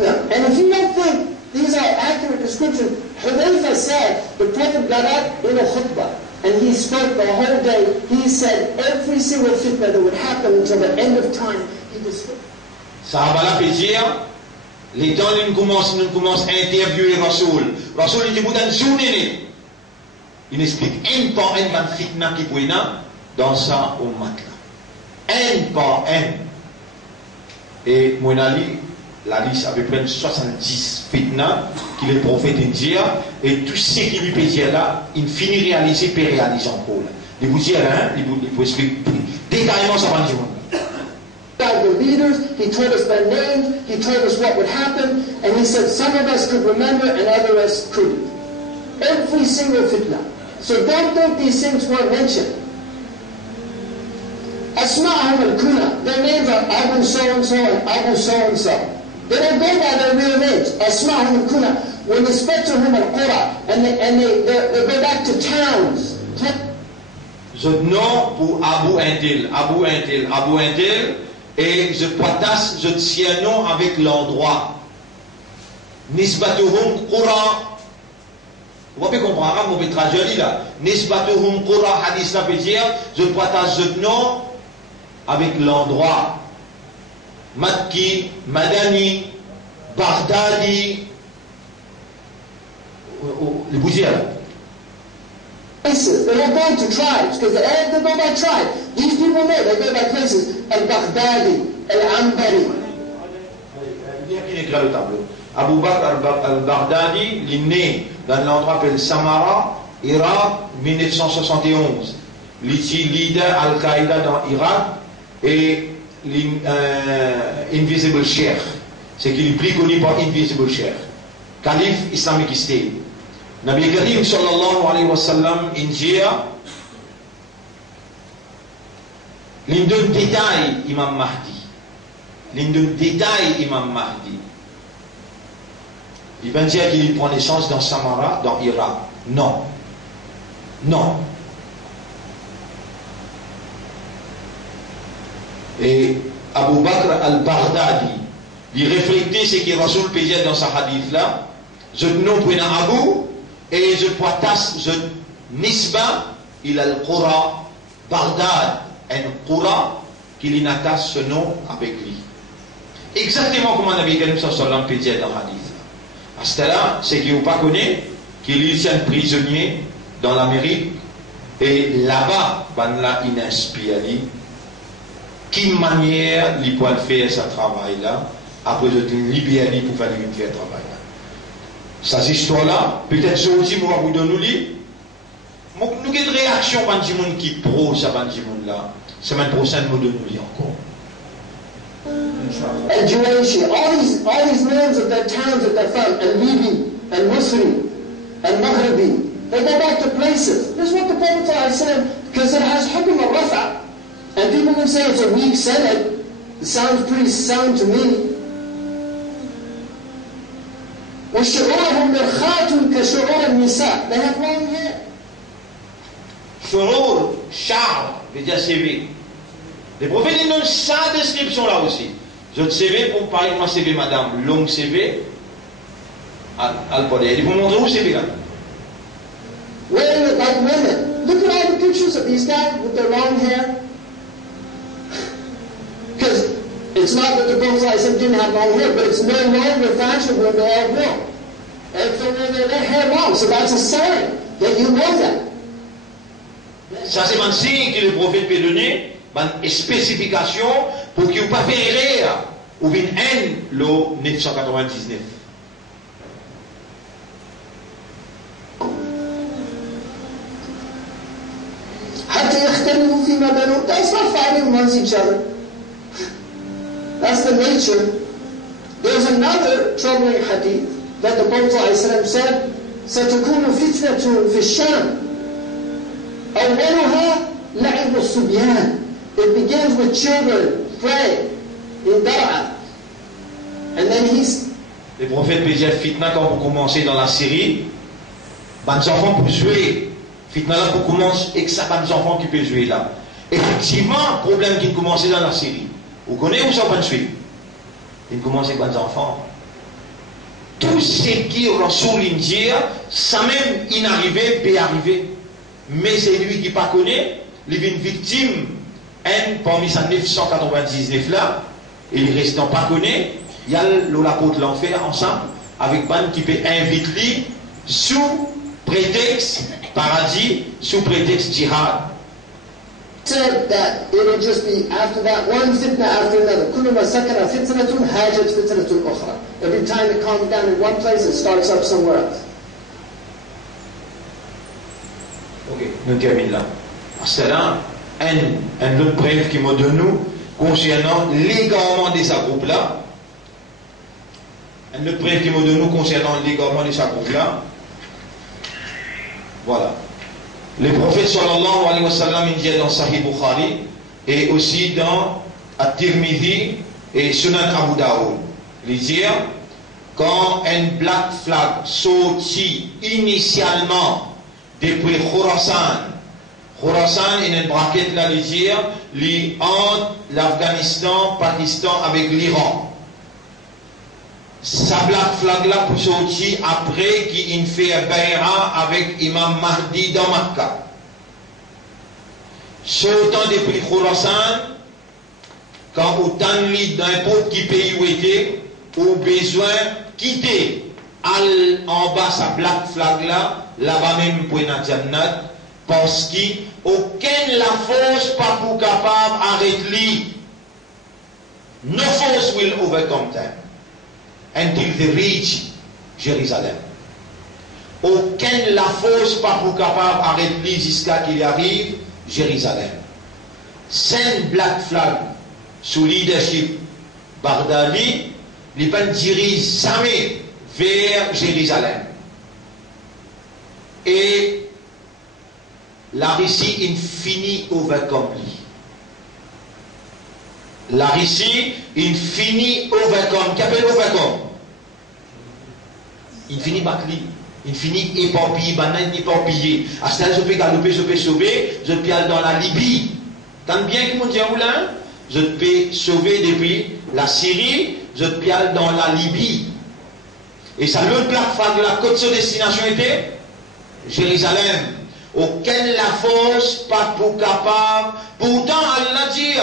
And if you don't think these are accurate descriptions, Hudayfa said the Prophet got up in a khutbah and he spoke the whole day. He said every single fitna that would happen until the end of time, he described. Sahaba peut dire, les temps nous commencent à interviewer Rasoul. Rasoul il dit, vous donne journée. Il explique un par un ban fitna qui pourrait dans sa ummat là. Un par un. Et mon ali, la liste à peu près 70 fitna que les prophètes disent, et tout ce qui lui peut dire là, il finit réaliser, peut réaliser encore. Il vous dit, il vous explique détaillement ça va dire. The leaders, he told us their names, he told us what would happen, and he said some of us could remember and others couldn't. Every single fitna. So don't think these things weren't mentioned. Asma'ahum al-kuna, their names are Abu so-and-so and Abu so-and-so. They don't go by their real names. Asma'ahum al-kuna. When they spoke to him al-Qura, and they go back to towns. Je nom pour Abu Intel, Abu Intel, Abu Intel, et je partage, je tiens nom avec l'endroit. Nisbatuhum Qura. Vous pouvez comprendre, mon peut traduire là. Nisbatuhum Qura, hadith ça veut dire, je partage ce nom avec l'endroit. Makki, Madani, Baghdadi, les bougies là. Places. They don't go to tribes because the Arabs they go by tribe. These people know they go by places. Al-Baghdadi, Al-Ambari. Il y a qui écrit le tableau. Abu Bakr al-Baghdadi, il est né dans l'endroit appelé Samara, Irak, 1971. Il est leader Al-Qaïda dans Irak et l'Invisible Sheikh. C'est qu'il est plus connu par Invisible Sheikh. Calife Islamic State. Nabi Karim sallallahu alayhi wa sallam injia l'indun détail Imam Mahdi. L'indun détail Imam Mahdi. Il va dire qu'il prend naissance dans Samara, dans Irak. Non. Non. Et Abu Bakr al-Baghdadi, il reflétait ce que Rasoul peut dire dans sa hadith là. Je nomme pour un Abu. Et je partage, je nisba, il a le Qura, Baghdad, un Qura, qu'il attache ce nom avec lui. Exactement comme Nabi Karim sallallahu peut dire dans le hadith. À ce là, c'est qu'il ne pas connaît qu'il est un prisonnier dans l'Amérique, et là-bas, ben là, il inspire lui. Quelle manière il peut faire ce travail-là, après de libérer pour faire un travail. Cette histoire-là, peut-être aujourd'hui, moi, vous donne nous avons une réaction quand les gens qui pro ça là. Semaine prochaine, nous donne encore. And Juwayshi, all these names of their towns that they're from, and Libi, and Musri, and Maghribi, they go back to places. This is what the Prophet said, because it has hukum al-rafa. And people can say it's a weak sanad. It sounds pretty sound to me. وشعورهم مرخاة كشعور النساء. They have long hair. Shurur, Charles, veut dire CV. Les prophètes donnent sa description là aussi. Je te CV pour parler de ma CV, madame, long CV. Al-Podé. Il faut montrer où CV là. Wearing it like women. Look at all the pictures of these guys with their long hair. Because it's not that the Prophet didn't have long hair, but it's no longer fashionable in the Arab world. And so their hair long, so that's a sign that you know that. Ça c'est un signe que le prophète peut donner, une spécification pour qu'il ne pas faire erreur ou bien haine le 999. حتى يختلفوا فيما بينهم. That's not fighting amongst each other. That's the nature. There's another troubling hadith that the Prophet ﷺ said, ستكون فتنة في الشام أولها لعب الصبيان. It begins with children playing in Dar'a. And then he's Les prophètes peuvent dire fitna quand vous commencez dans la Syrie, les enfants peuvent jouer. Fitna là pour commencer et que ça pas des enfants qui peuvent jouer là. Effectivement, problème qui commençait dans la Syrie. Vous connaissez où ça va jouer? Il commence avec des enfants. Tout ce qui Rasoul dit, ça même inarrivé peut arriver. Mais c'est lui qui pas connaît, il est une victime. Parmi sa 999 là, et les restants pas connaît, il y a l'apôtre l'enfer ensemble avec ban qui peut inviter sous prétexte paradis, sous prétexte djihad. said that it'll just be after that one fitna after another. كلما سكن فتنة هاجت فتنة أخرى. Every time it calms down in one place, it starts up somewhere else. Ok, nous terminons là. C'est là un autre preuve qui m'a donné nous concernant l'égarement de ce groupe-là. Un autre preuve qui m'a donné nous concernant l'égarement de ce groupe-là. Voilà. Le prophète sallallahu alayhi wa sallam il dit dans Sahih Bukhari et aussi dans At-Tirmidhi et Sunan Abu Daoud. Il dit quand un black flag sortit initialement depuis Khorasan est une braquette là, il dit entre l'Afghanistan, Pakistan avec l'Iran. Sa black flag là pour sortir après qu'il fait un bayra avec Imam Mahdi dans Makkah. Sortant depuis Khorasan, quand autant de n'importe qui pays où était, au besoin quitter en bas sa black flag là-bas même pour une Jannat, parce qu'aucun la force pas pour capable d'arrêter lui. No force will overcome them until they reach Jérusalem. Aucun la force pas pour capable d'arrêter lui jusqu'à qu'il arrive Jérusalem. Saint Black Flag sous leadership Bardali, les pas dirigent jamais vers Jérusalem. Et la Russie infinie overcome. La Russie infinie overcome. Qu'appelle overcome? Infini batli. Infini éparpillé. Banane éparpillé. À ce stade, je peux galoper, je peux sauver. Je peux aller dans la Libye. Tant bien que mon Dieu là, je peux sauver depuis la Syrie. Je peux aller dans la Libye. Et ça, l'autre plateforme de la côte de destination était Jérusalem. Aucun la force, pas pour capable. Pourtant, Allah dit,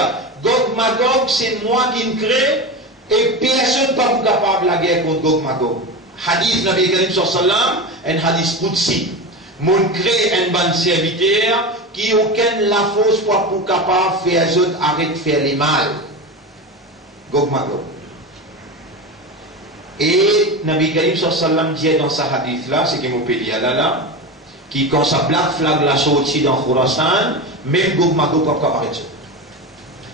Gog Magog, c'est moi qui me crée, et personne pas pour capable la guerre contre Gog Magog. Hadith Nabi Karim sallam, un hadith Qudsi. Mon crée un bon serviteur qui aucun la force pas pour capable faire les autres arrêter de faire les mal. Gog Magog. Et Nabi Karim sallam dit dans sa hadith là, c'est qu'il m'a dit là, qui quand sa black flag la sortie dans Khorasan, même Gog Magog pas capable d'arrêter.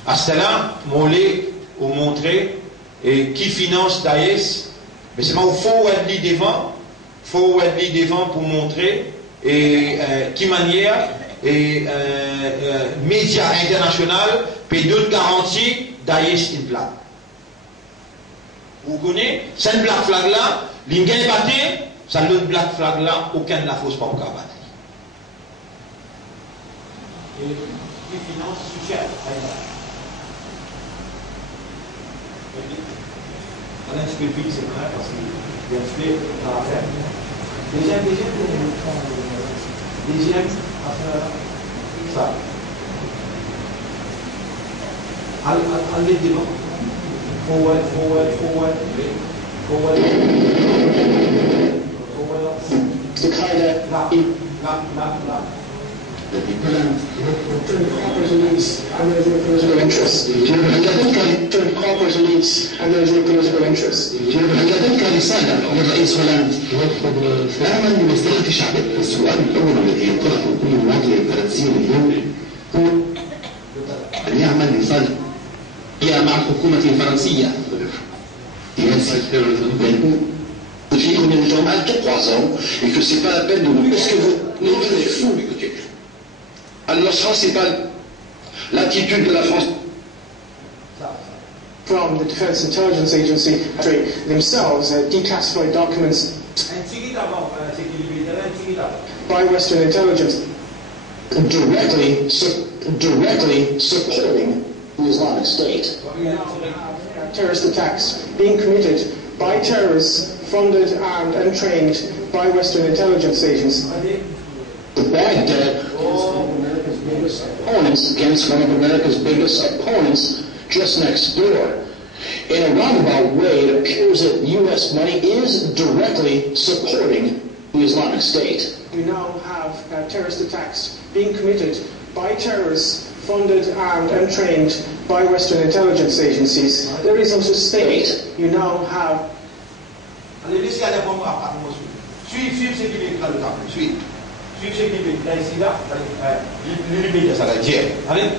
À cela, on les montrer qui finance Daesh, mais c'est il faut être devant pour montrer et qui manière et médias internationaux peut donner garantie Daesh une plaque. Vous connaissez cette black flag là, l'ingénieur est battu, ça l'autre black flag là, aucun de la force pas au cas battu. Et qui finance sujet. Un petit peu plus, c'est vrai, parce qu'il y a un fait à faire. Deuxième, ça. Allez devant. Forward. The kind Là. Turn coppers elites and their political interests. Turn coppers elites and their political interests. لديك رسالة للرئيس هولاند أعمل لمصلحة شعبك. السؤال الأول الذي يطرح كل مواطن فرنسي اليوم هو أن يعمل لصالح مع الحكومة الفرنسية. Depuis combien de temps? 3 ans, et que c'est pas la peine de nous. Est-ce que vous êtes fou, écoutez. Alors ça, c'est pas l'attitude de la France. from the Defense Intelligence Agency themselves, declassified documents by Western intelligence directly supporting the Islamic State. Terrorist attacks being committed by terrorists funded, armed and trained by Western intelligence agencies. The Baghdad opponents against one of America's biggest opponents just next door. In a roundabout way, it appears that U.S. money is directly supporting the Islamic State. We now have terrorist attacks being committed by terrorists funded, armed and trained by Western intelligence agencies. There is also state. You now have... Suivez ce qui est écrit le temps. Suivez ce qui est écrit ici, là. L'unité de ça, la guerre. Allez.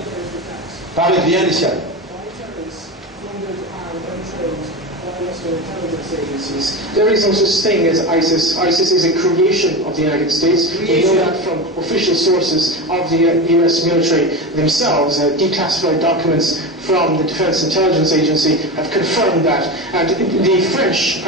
Parlez bien ici. There is no such thing as ISIS. ISIS is a creation of the United States. We know that from official sources of the U.S. military themselves. Declassified documents from the Defense Intelligence Agency have confirmed that. And the French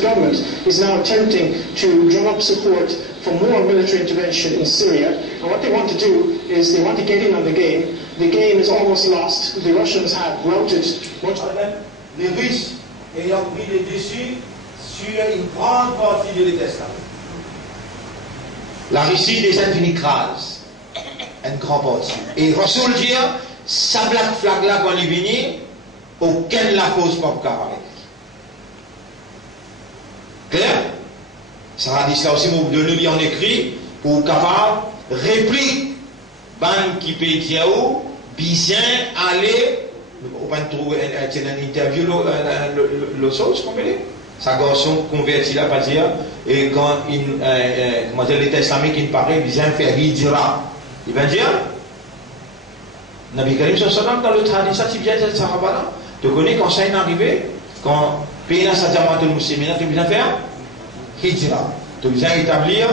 government is now attempting to drum up support for more military intervention in Syria. And what they want to do is they want to get in on the game. The game is almost lost. The Russians have routed much of them. Les Russes ayant pris les dessus sur une grande partie de l'Est. La Russie des infinicrises, une grande partie. Et Rasoul dit, ça black flag là quand il vient, aucun la cause pas pour carrer. Clair? Ça a dit cela aussi, de nous lire en écrit, pour capable réplique, ban qui peut dire bien aller. On va trouver une interview le sauce qu'on met sa garçon converti là pas dire et quand l'État islamique il paraît bien faire hijra il va dire Nabi Karim sallallahu dans le hadith ça tu viens de sahaba là tu connais quand ça est arrivé quand pays sa jamaat al-muslimina tu viens faire hijra tu viens établir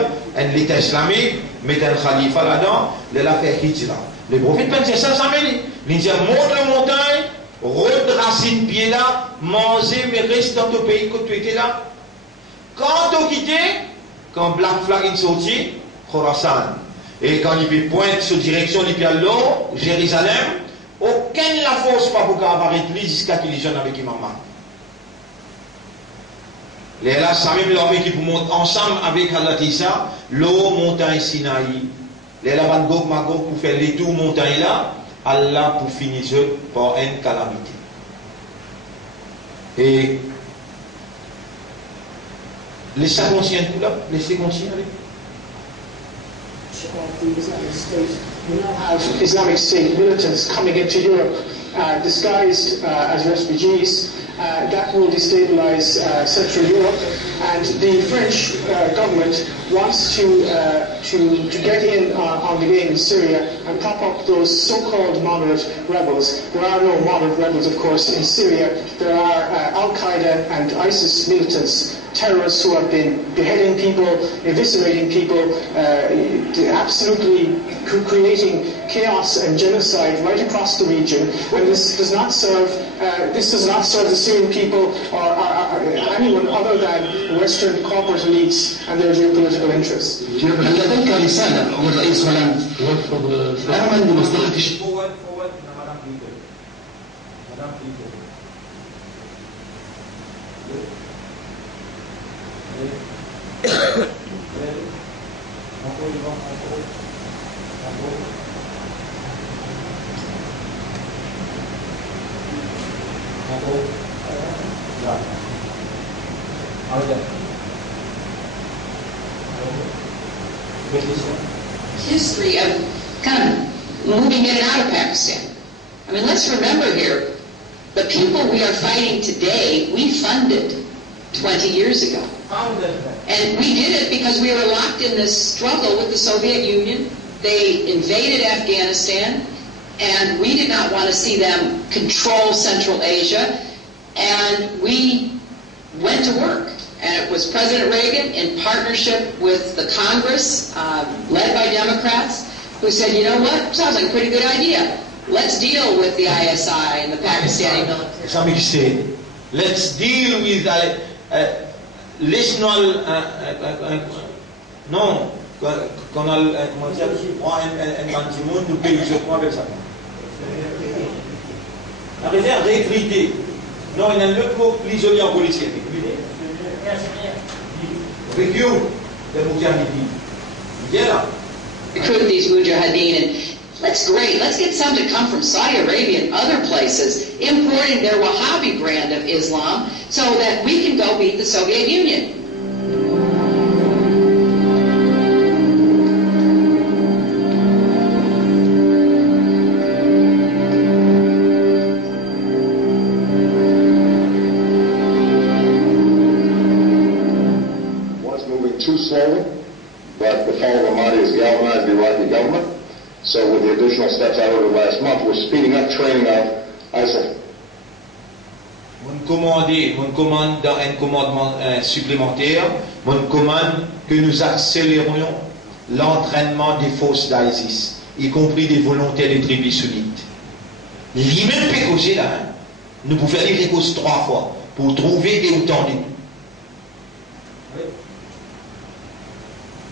l'État islamique mettre un khalifa là-dedans il a fait hijra. Le prophète pensait ça, ça me dit. Il dit, monte la montagne, redracine pied là, manger, mais reste dans ton pays quand tu étais là. Quand tu quitté, quand Black Flag est sorti, Khorasan. Et quand il pointe sur direction, il y a l'eau, Jérusalem, aucun la force pas pour avoir été jusqu'à qu'il y ait avec Imam. Les là, ça même l'armée qui monte ensemble avec Allah Tissa, l'eau, montagne Sinaï. Les là, Gog Magog pour faire les tours montagne là, Allah pour finir par une calamité. Et laissez conscient tout là, laissez conscient aller. We now have Islamic State militants coming into Europe, disguised as refugees. That will destabilize Central Europe, and the French government wants to get in on the game in Syria and prop up those so-called moderate rebels. There are no moderate rebels, of course, in Syria. There are Al-Qaeda and ISIS militants, terrorists who have been beheading people, eviscerating people, absolutely creating chaos and genocide right across the region. And this does not serve the Syrian people or anyone other than Western corporate elites and their geopolitical interests. لديك رسالة من رئيس هولندا أمل لمصلحة history of kind of moving in and out of Pakistan. I mean, let's remember here, the people we are fighting today, we funded 20 years ago. And we did it because we were locked in this struggle with the Soviet Union. They invaded Afghanistan, and we did not want to see them control Central Asia, and we went to work. And it was President Reagan in partnership with the Congress, led by Democrats, who said, you know what, sounds like a pretty good idea. let's deal with the ISI and the Pakistani military. Islamic State. Let's deal with non, qu'on a comment dire, prend un bâtiment du pays, je crois avec ça. La réserve réécrite. Non, il y a un autre mot plus joli en policier. Recruit de Mujahideen. Recruit these Mujahideen, and that's great. Let's get some to come from Saudi Arabia and other places, importing their Wahhabi brand of Islam, so that we can go beat the Soviet Union. Too slowly, but the fall of the Mahdi has galvanized the Iraqi government. So with the additional steps I ordered last month, we're speeding up training of ISIL. Mon commande dans un commandement supplémentaire, mon commande que nous accélérions l'entraînement des forces d'ISIS, y compris des volontaires des tribus sunnites. Lui-même peut causer là, hein? Nous pouvons faire les causes 3 fois pour trouver et entendre.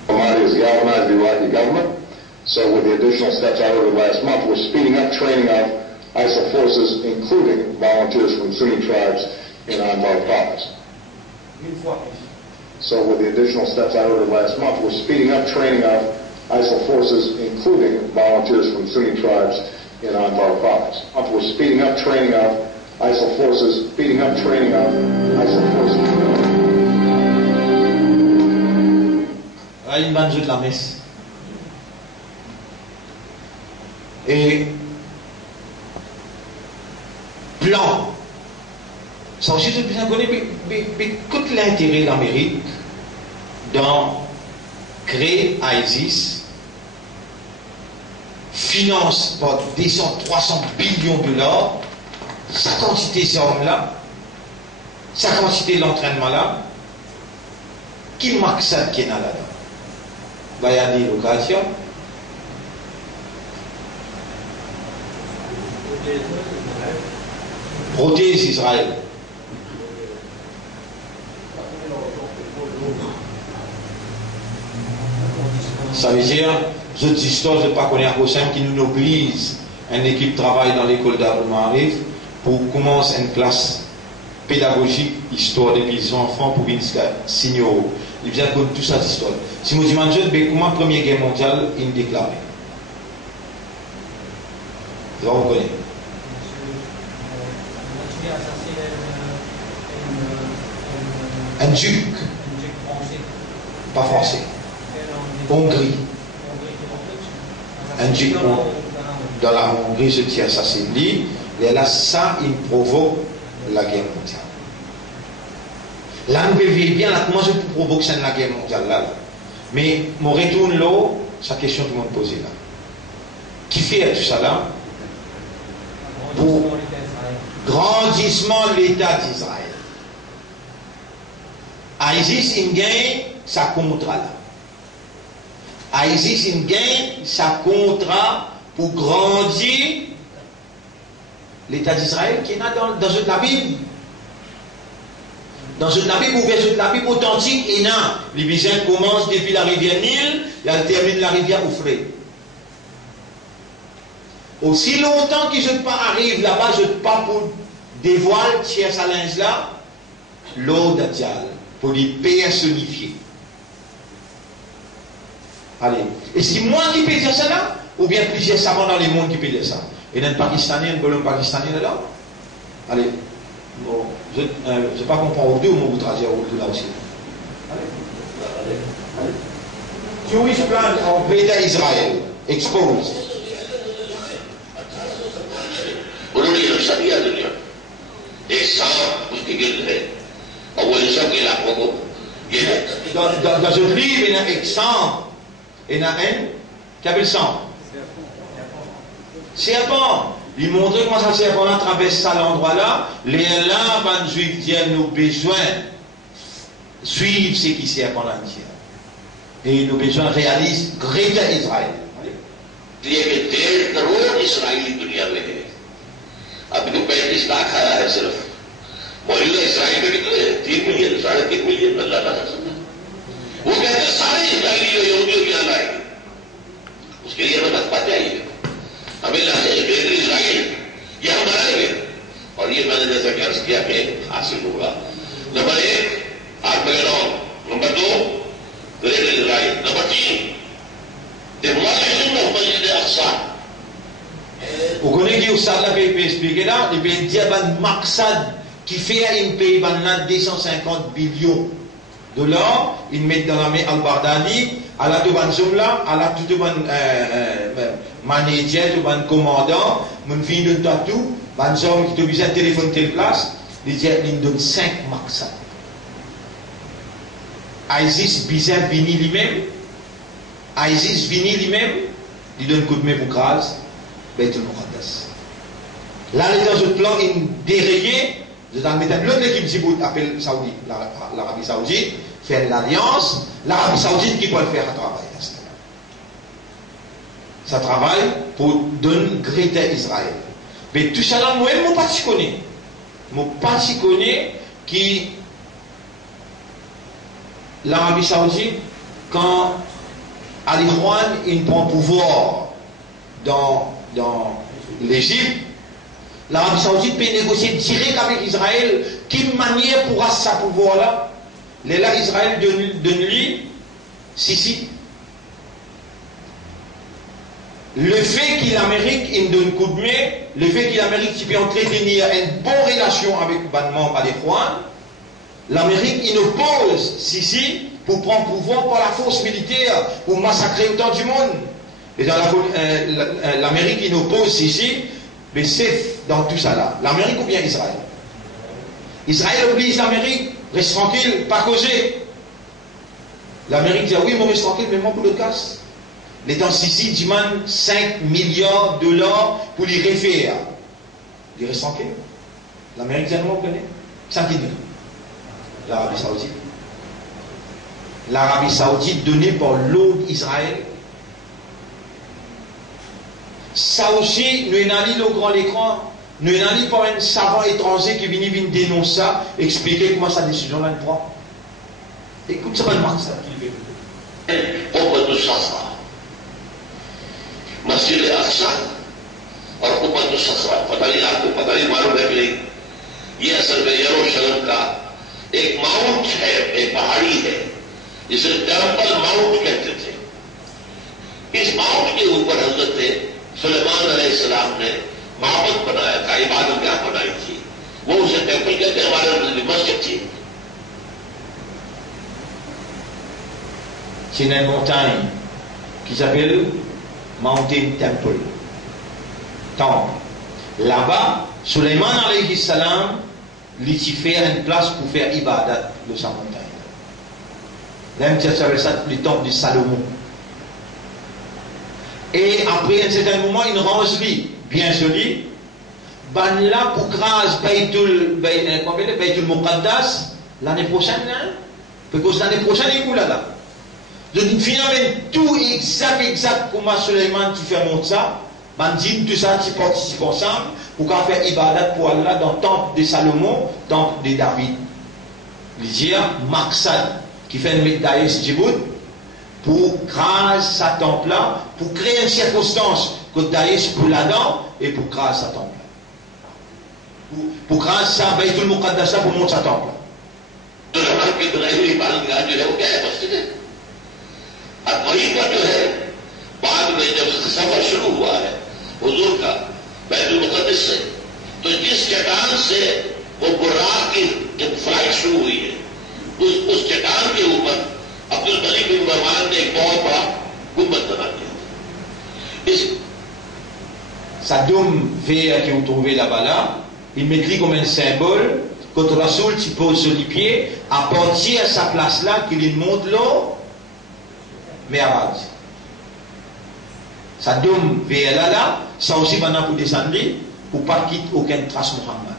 Mahdi has galvanized the Iraqi government. So with the additional steps I ordered last month, we're speeding up training of ISIL forces, including volunteers from Sunni tribes in Anbar province. So with the additional steps I ordered last month, we're speeding up training of ISIL forces, including volunteers from Sunni tribes in Anbar province. We're speeding up training of ISIL forces, speeding up training of ISIL forces. Une banjo de la messe. Et plan. Ça aussi, c'est bien connu, mais tout l'intérêt de l'Amérique dans créer ISIS, finance par 200-300 billions de dollars, sa quantité d'hommes-là, sa quantité d'entraînement-là, qui marque ça qui est là-dedans? Il y a des locations. Protège Israël. Ça veut dire, cette histoire, je ne sais pas qu'on est à Hossein qui nous oblige, une équipe travaille dans l'école d'Abou Marif pour commencer une classe pédagogique, histoire des enfants pour venir signer. Il vient de tout cette histoire. Si vous imaginez comment la Première Guerre mondiale est déclarée. Vous allez reconnaître. Un duc, pas français, Hongrie. Un duc dans la Hongrie se tient assassiné. Et là, ça, il provoque la guerre mondiale. Là, nous vivons bien, là, comment je peux provoquer la guerre mondiale là. Mais, mon retourne là, c'est la question que tout le monde pose là. Qui fait tout ça là? Pour grandissement de l'État d'Israël. ISIS, il gagne sa contrat là. ISIS, il gagne sa contrat pour grandir l'État d'Israël qui est là dans la Bible. Dans la Bible, ouvert la Bible authentique, et non, les Bisains commencent depuis la rivière Nil et elle termine la rivière Oufré. Aussi longtemps que je ne arrive là-bas, je ne pas pour dévoiler tiers sa linge là, l'eau d'Adial, pour les personnifier. Allez, et si moi qui peux dire ça là, ou bien plusieurs savants dans le monde qui peuvent dire ça. Et dans le Pakistanais, un colon pakistanais là, allez. Bon, je ne pas comprendre deux mots vous traduire au là aussi. Jewish plan of Beta Israel exposed. उन्होंने रक्षा दिया दुनिया एक सांप उसके गिर्द है और वो इन सब के इलाकों को Dans ce livre, il y a un exemple. Il y a un qui appelle sang. Serpent. Il montre comment ça serpent là traverse ça l'endroit là. Les lampes juifs disent nous besoin suivre ce qui serpent là. Et nous besoin réaliser Greta Israël. इसलिए कि 1.5 करोड़ इसराइली दुनिया में है। अभी तो 35 लाख आया है सिर्फ। मौजूदा इसराइल में कितने 3 मिलियन 3.5 मिलियन अल्लाह ना समझा। वो कहते हैं सारे इसराइली यहूदियों की यहाँ लाएंगे, उसके लिए हमें तकवा चाहिए, हमें लाए ग्रेटर इसराइल, ये हम बनाएंगे। और ये मैंने जैसा कि अर्ज किया कि हासिल होगा। नंबर 1 आर्मगेडोन, नंबर 2 greater Israel, number 3 demolition of Masjid Al-Aqsa. Vous connaissez que ça là peut expliquer là, il peut dire ban maqsad qui fait un pays ban 250 billions $, ils mettent dans la main al-Bardani, à la tout ban zoumla, à la tout ban manager, tout ban commandant, mon fille de tatou, ban zoum qui te vise un téléphone telle place, il dit il donne 5 maqsad. ISIS bizarre vini lui-même, ISIS vini lui-même, il donne coup de main pour grâce, Beit al-Muqaddas. Là, les autres plans, ils dérayés, l'autre équipe Djibouti appelle Saoudi, l'Arabie Saoudite, fait l'alliance, l'Arabie Saoudite qui peut le faire à travailler. Ça travaille pour donner Greta Israël. Mais tout ça là, moi, je ne sais pas. Je ne sais pas qui l'Arabie Saoudite, quand Ali Juan il prend pouvoir dans l'Égypte, l'Arabie Saoudite peut négocier direct avec Israël. Quelle manière pourra ce pouvoir-là? Là, Israël donne lui, si. Le fait qu'il l'Amérique il donne coup de main, le fait qu'il l'Amérique peut entretenir une bonne relation avec Banman Ali Juan, l'Amérique il oppose Sisi pour prendre pouvoir par la force militaire, pour massacrer autant du monde. Et dans l'Amérique il oppose Sisi, mais c'est dans tout ça là. L'Amérique ou bien Israël? Israël oblige l'Amérique, reste tranquille, pas causer. L'Amérique dit oui, moi reste tranquille, mais moi pour le casse. Les temps Sisi demandent 5 milliards $, pour les refaire. Il reste tranquille. L'Amérique dit non, vous connaissez? 5 millions. L'Arabie Saoudite. L'Arabie Saoudite donnée par l'autre Israël. Ça aussi, nous avons au grand écran, nous avons par un savant étranger qui vient dénoncer ça, expliquer comment sa décision là prend. Écoute, ça va le marquer ça qu'il fait. मस्जिद अक्सा और उम्मत ससरा, पता नहीं आपको पता नहीं मालूम है कि नहीं, ये असल में यरूशलेम का एक माउंट है, एक पहाड़ी है जिसे टेम्पल माउंट कहते थे। इस माउंट के ऊपर हजरत सुलेमान अलैहिस्सलाम ने माबद बनाया था, इबादत गाह बनाई थी। वो उसे टेम्पल कहते हैं, हमारे मस्जिद थी। C'est une montagne qui s'appelle Mountain Temple. Temple. Là-bas, Suleiman alayhi salam, il fait une place pour faire ibadat de sa montagne. Là, ça s'appelle ça le temple de Salomon. Et après un certain moment, une rangerie bien jolie, ban là pour grâce Beitul Muqaddas l'année prochaine, hein? Parce que l'année prochaine, il est là. Donc finalement tout exact comment Suleiman tu fais monter ça, bandit tout ça tu participes ensemble pour qu'on faire ibadat pour Allah dans le temple de Salomon, temple de David. Il dit Maqsad qui fait une médaille Djibouti pour grâce à ce temple là, pour créer une circonstance que Daesh pour là-dedans et pour grâce à ce temple là. Pour grâce à Beitul Muqaddas pour monter ce temple là. अब वही पर जो है बाद में जब सफर शुरू हुआ है हुजूर का बैतुल मुक़द्दस से, तो जिस चट्टान से वो बुर्राक की जब फ्लाइट शुरू हुई है उस चट्टान के ऊपर अब्दुल मलिक बिन मरवान ने एक बहुत बड़ा गुंबद बना दिया। Sa dôme vert qui est trouvé là-bas là, il m'écrit comme un symbole quand Rasoul tu poses sur les pieds à partir de sa place là qu'il monte l'eau. Mais arabe. Ça donne vers là, ça aussi maintenant pour descendre, pour pas quitter aucune trace Muhammad.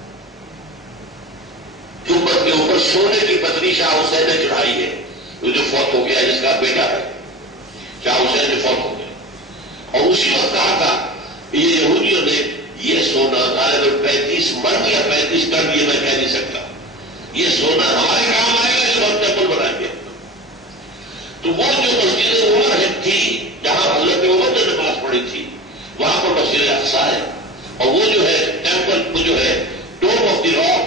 गुंबद के ऊपर सोने की पत्नी शाह हुसैन ने चढ़ाई है, जो फौत हो गया जिसका बेटा है, शाह हुसैन जो फौत हो गया। और उसी वक्त कहा था ये यहूदियों ने ये सोना अगर 35 मन या 35 टन ये मैं कह नहीं सकता, ये सोना हमारे काम आएगा जब हम टेम्पल बनाएंगे। तो वो जो मस्जिद उमर थी जहां हजरत उमर ने नमाज पढ़ी थी, वहां पर मस्जिद अक्सा है, और वो जो है टेम्पल वो जो है डोम ऑफ द रॉक,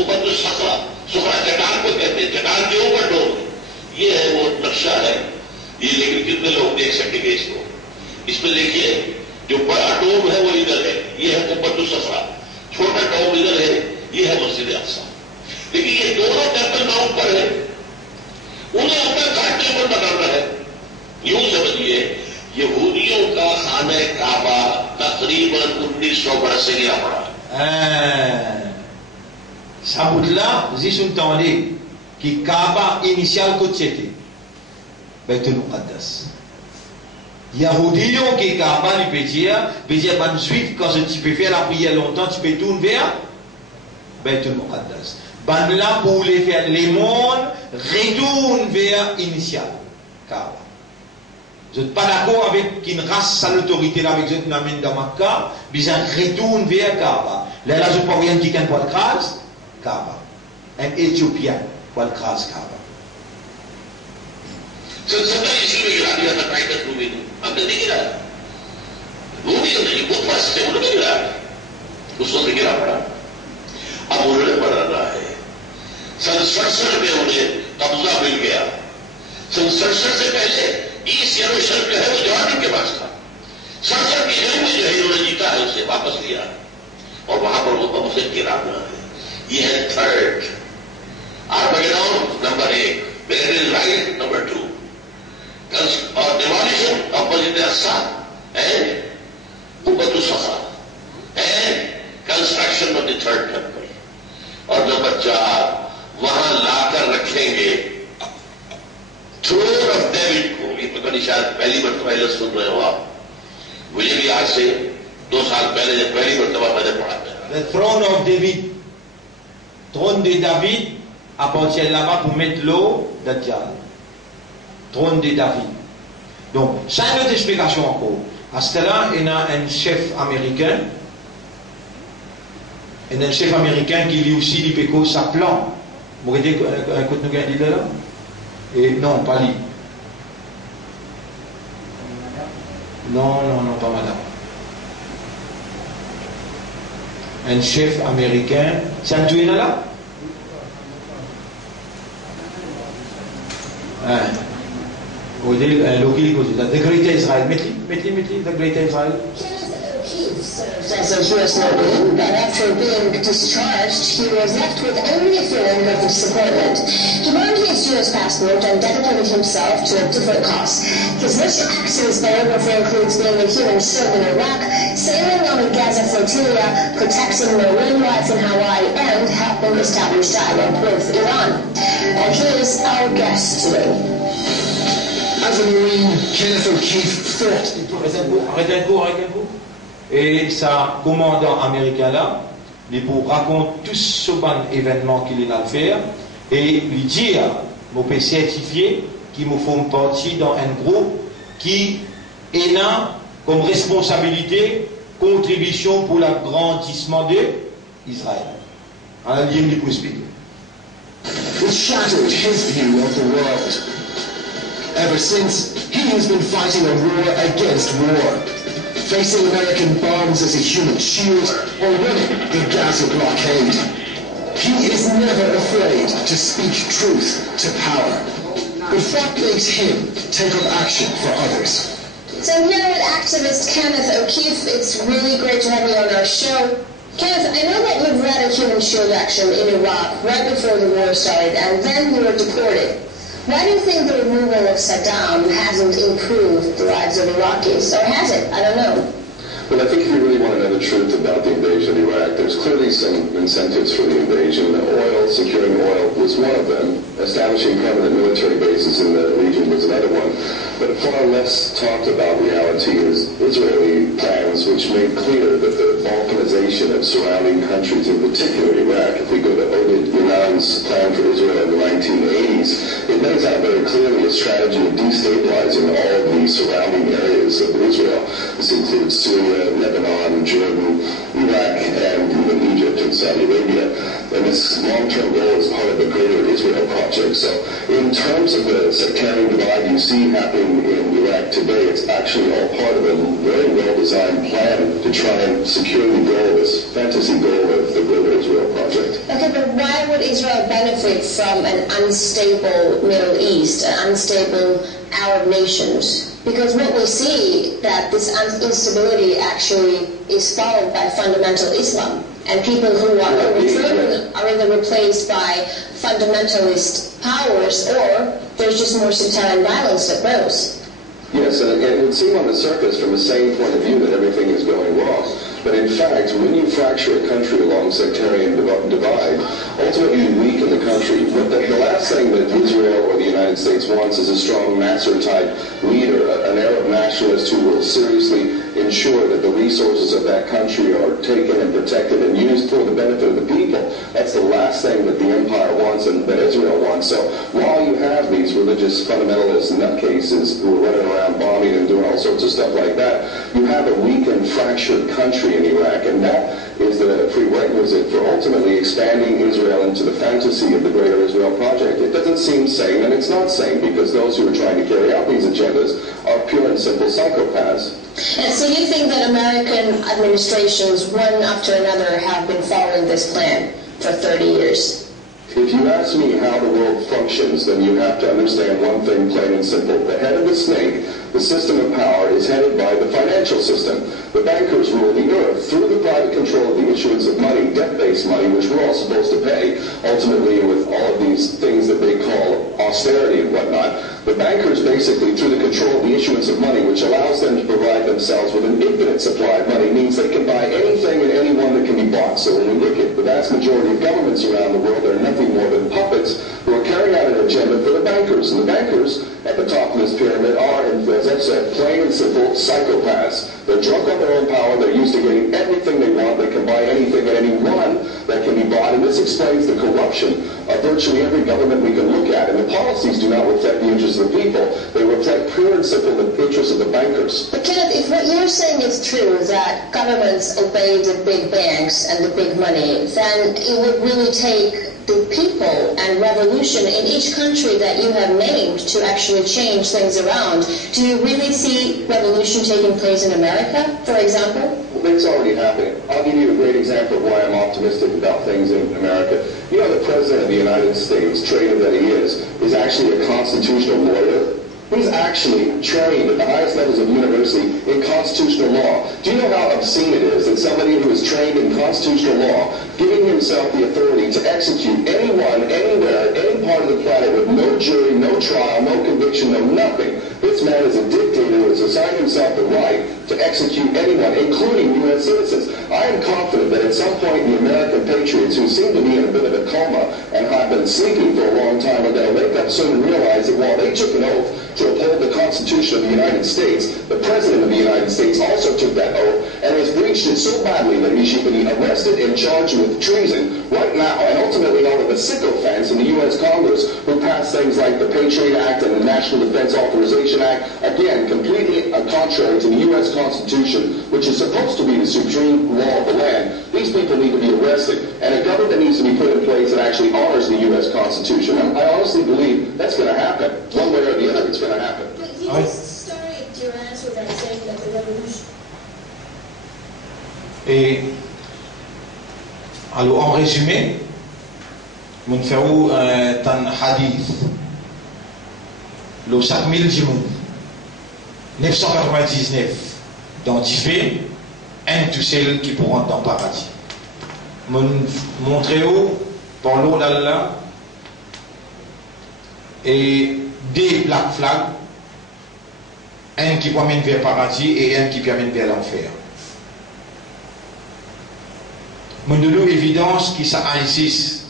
ऊपर जो सखरा सुखरा चट्टान को कहते हैं, चट्टान के ऊपर डोम है, ये है वो नक्शा है ये। लेकिन कितने लोग देख सकेंगे इसको? इसमें देखिए जो बड़ा डोम है वो इधर है, ये है ऊपर जो सखरा, छोटा डोम इधर है, ये है मस्जिद अक्सा। लेकिन ये दोनों टेम्पल ना ऊपर है, उन्हें अपना घाट टेम्पल बनाना है। यूं समझिए यहूदियों का खाना काबा तकरीबन 1900 वर्ष से गया पड़ा। Sabutla, si entendez que Kaaba initial que c'était Baitul Muqaddas. Yahoudion qui Kaaba lui peut dire ban suite quand tu peux faire la prière longtemps, tu peux tourner vers Baitul Muqaddas. Ban là pour les faire les mondes retourne vers initial Kaaba. Vous n'êtes pas d'accord avec une race à l'autorité là avec cette namine dans Makkah, mais un retourne vers Kaaba. Là, je ne peux rien dire qu'un poil crase. Kaaba. Un Éthiopien pour le crase Kaaba. सबसे इसी में गिरा दिया था Titus Ruby ने, आपने नहीं गिरा? रूबी तो नहीं, बहुत पास से उन्होंने गिरा, उसको से गिरा पड़ा। अब उन्होंने बनाना है। सन 67 में उन्हें कब्जा मिल गया। सन 67 से पहले ईस्ट यरूशलेम जो है वो जॉर्डन के पास था। 67 की जंग में जो है इन्होंने जीता है, उसे वापस लिया और वहां पर वो उसे गिराना है। ये है third Armageddon number 1, burial right number 2, और डिमोलिशन ऑफ मस्जिद अक्सा एंड उबतु सखा and construction of the third temple. और नंबर 4 वहां लाकर रखेंगे थ्रोन ऑफ डेविड को। ये पता नहीं शायद पहली मरतबा सुन रहे हो आप, मुझे भी आज से 2 साल पहले जब पहली मरतबा मैंने पढ़ा था। The throne of David, trône de David appartient là-bas pour mettre l'eau d'Adjal. Trône de David. Donc, ça une autre explication encore. À ce là, il y a un chef américain. Il y a un chef américain qui lit aussi l'IPECO sa plan. Vous voyez un côté nous gagne là? Et non, pas lui. Non, pas madame. Un chef américain. C'est un tué là? The Great Israel. Mettez, The Great Israel. As a U.S. Navy, but after being discharged, he was left with only a feeling of disappointment. He burned his U.S. passport and dedicated himself to a different cause. His rich access biography includes being a human shield in Iraq, sailing on the Gaza flotilla, protecting marine life in Hawaii, and helping establish dialogue with Iran. And he is our guest today. As a Marine, Kenneth O'Keefe thought... Arrêtez un coup. Et sa commandant américain là, il vous raconte tout ce bon événement qu'il a à faire et lui dire, vous pouvez certifier qu'ils me font partie dans un groupe qui est là comme responsabilité, contribution pour l'agrandissement d'Israël. Alors, il dit pour expliquer. It shattered his view of the world. Ever since, he has been fighting a war against war. Facing American bombs as a human shield, or winning the Gaza blockade. He is never afraid to speak truth to power. But what makes him take up action for others? So here with activist Kenneth O'Keefe, it's really great to have you on our show. Kenneth, I know that you've led a human shield action in Iraq right before the war started, and then you were deported. Why do you think the removal of Saddam hasn't improved the lives of Iraqis? Or has it? I don't know. Well, I think if you really want to know the truth about the invasion of Iraq, there's clearly some incentives for the invasion. Oil, securing oil was one of them. Establishing permanent military bases in the region was another one. But far less talked about reality is Israeli plans, which made clear that the balkanization of surrounding countries, in particular Iraq, if we go to Oded Unan's plan for Israel in the 1980s, it lays out very clearly a strategy of destabilizing all of the surrounding areas of Israel. This includes Syria, Lebanon, Jordan, Iraq, and even Egypt and Saudi Arabia. And this long-term goal is part of the Greater Israel Project. So in terms of the sectarian divide you see happening in Iraq today, it's actually all part of a very well-designed plan to try and secure the goal, this fantasy goal of the Greater Israel Project. Okay, but why would Israel benefit from an unstable Middle East, an unstable Arab nations? Because what we see that this instability actually is followed by fundamental Islam. And people who are overthrown are either replaced by fundamentalist powers or there's just more sectarian violence that grows. Yes, and it would seem on the surface from the same point of view that everything is going wrong. But in fact, when you fracture a country along sectarian divide, ultimately you weaken the country. But the last thing that Israel or the United States wants is a strong Nasser-type leader, an Arab nationalist who will seriously ensure that the resources of that country are taken and protected and used for the benefit of the people. That's the last thing that the empire wants and that Israel wants. So while you have these religious fundamentalist nutcases who are running around bombing and doing all sorts of stuff like that, you have a weakened, fractured country in Iraq, and that is the prerequisite for ultimately expanding Israel into the fantasy of the Greater Israel Project. It doesn't seem sane, and it's not sane, because those who are trying to carry out these agendas are pure and simple psychopaths. And so you think that American administrations, one after another, have been following this plan for 30 years? If you ask me how the world functions, then you have to understand one thing plain and simple. The head of the snake, the system of power, is headed by the financial system. The bankers rule the earth through the private control of the issuance of money, debt-based money, which we're all supposed to pay, ultimately with all of these things that they call austerity and whatnot. The bankers basically, through the control of the issuance of money, which allows them to provide themselves with an infinite supply of money, means they can buy anything and anyone that can be bought. So when we look at the vast majority of governments around the world, they're nothing more than puppets who are carrying out an agenda for the bankers. And the bankers at the top of this pyramid are, as I've said, plain and simple psychopaths. They're drunk on their own power. They're used to getting everything they want. They can buy anything and anyone that can be bought. And this explains the corruption of virtually every government we can look at. And the policies do not reflect the interests of the people. They reflect pure and simple the interests of the bankers. But Kenneth, if what you're saying is true, that governments obey the big banks and the big money, then it would really take the people and revolution in each country that you have named to actually change things around. Do you really see revolution taking place in America, for example? Well, it's already happening. I'll give you a great example of why I'm optimistic about things in America. You know, the President of the United States, traitor that he is actually a constitutional lawyer. He's actually trained at the highest levels of university in constitutional law. Do you know how obscene it is that somebody who is trained in constitutional law, giving himself the authority to execute anyone, anywhere, any part of the planet with no jury, no trial, no conviction, no nothing? This man is a dictator who has assigned himself the right to execute anyone, including U.S. citizens. I am confident that at some point the American patriots, who seem to be in a bit of a coma and have been sleeping for a long time, are going to wake up soon and realize that while they took an oath to uphold the Constitution of the United States, the President of the United States also took that oath and has breached it so badly that he should be arrested and charged with treason right now. And ultimately all of the sycophants in the U.S. Congress who passed things like the Patriot Act and the National Defense Authorization Act, again, completely contrary to the U.S. Constitution, which is supposed to be the supreme law of the land. These people need to be arrested, and a government needs to be put in place that actually honors the U.S. Constitution. I honestly believe that's going to happen. One way or the other, it's going to happen. But you just started your answer by saying that the revolution... Et alors en résumé, nous faisons un hadith. Le 5000 Jimoun 999 dans Tifé, un de celles qui pourront dans le paradis. Montrez-vous par l'eau d'Allah et des black flags, un qui promène vers le paradis et un qui promène vers l'enfer. Nous évidence qui ça ISIS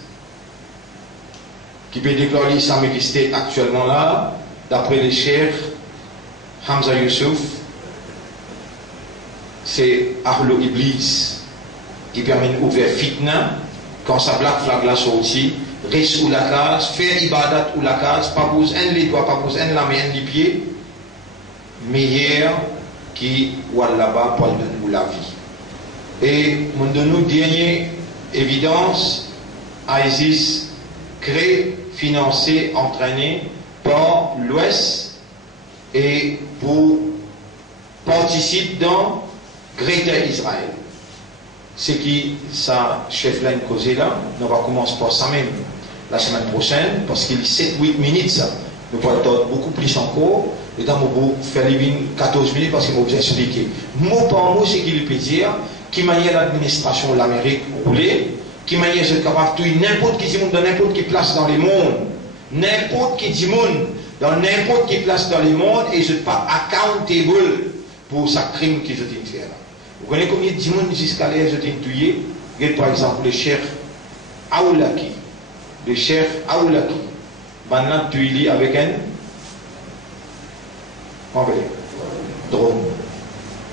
qui peut déclarer l'Islamic State actuellement là, d'après les chers Hamza Youssouf, c'est Ahlo Iblis qui permet d'ouvrir fitna quand sa black flag l'a sorti, reste ou la case, faire ibadat ou la case, pas pose un les doigts, pas pose un la main, un les pieds, meilleur qui ou là-bas pour nous la vie. Et mon de nous dernière évidence, ISIS créé, financé, entraîné par l'Ouest et pour participer dans Greater Israël. Ce qui, ça, chef là, une cause là, on va commencer par ça même la semaine prochaine, parce qu'il est 7-8 minutes, ça. Nous allons être beaucoup plus encore, et dans mon faire les 14 minutes, parce qu'il m'a expliqué. Mot par mot, ce qu'il peut dire, qui manière l'administration de l'Amérique roulée, qui manière je suis capable de tuer n'importe qui monde dans n'importe quelle place dans le monde, n'importe qui monde dans n'importe quelle place dans le monde, et je ne suis pas accountable pour ce crime que je t'ai fait là. Vous connaissez combien de monde jusqu'à là je t'ai tué? Par exemple, le cheikh Aoulaki. Le cheikh Aoulaki. Maintenant, tu lis avec un drone.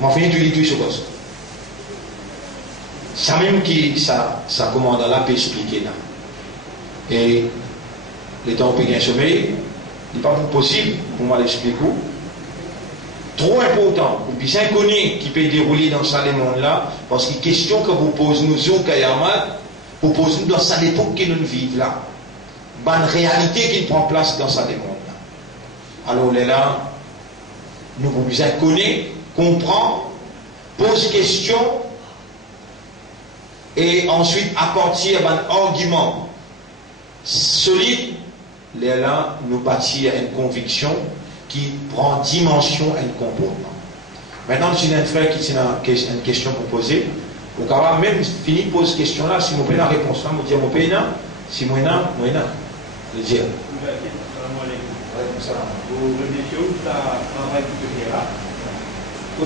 Mais fini, tu lis tout ce poste. Ça même qui, ça commande là, peut expliquer là. Et les temps où il y a un sommeil, il n'est pas possible pour moi l'expliquer. Trop important, ou puis c'est inconnu qui peut dérouler dans ce monde-là, parce que la question que vous posez nous au Kayamat, vous posez nous dans cette époque que nous vivons là. Une réalité qui prend place dans ce monde-là. Alors là, nous vous besoin connaître, comprendre, pose question, et ensuite à partir d'un argument solide, là, nous bâtir une conviction qui prend dimension et un comportement. Maintenant, si un frère qui a une question pour poser, vous pouvez même finir de poser cette question-là, si vous avez la réponse là, vous dites, vous pouvez là, si moi là, moi là. Le dire. Vous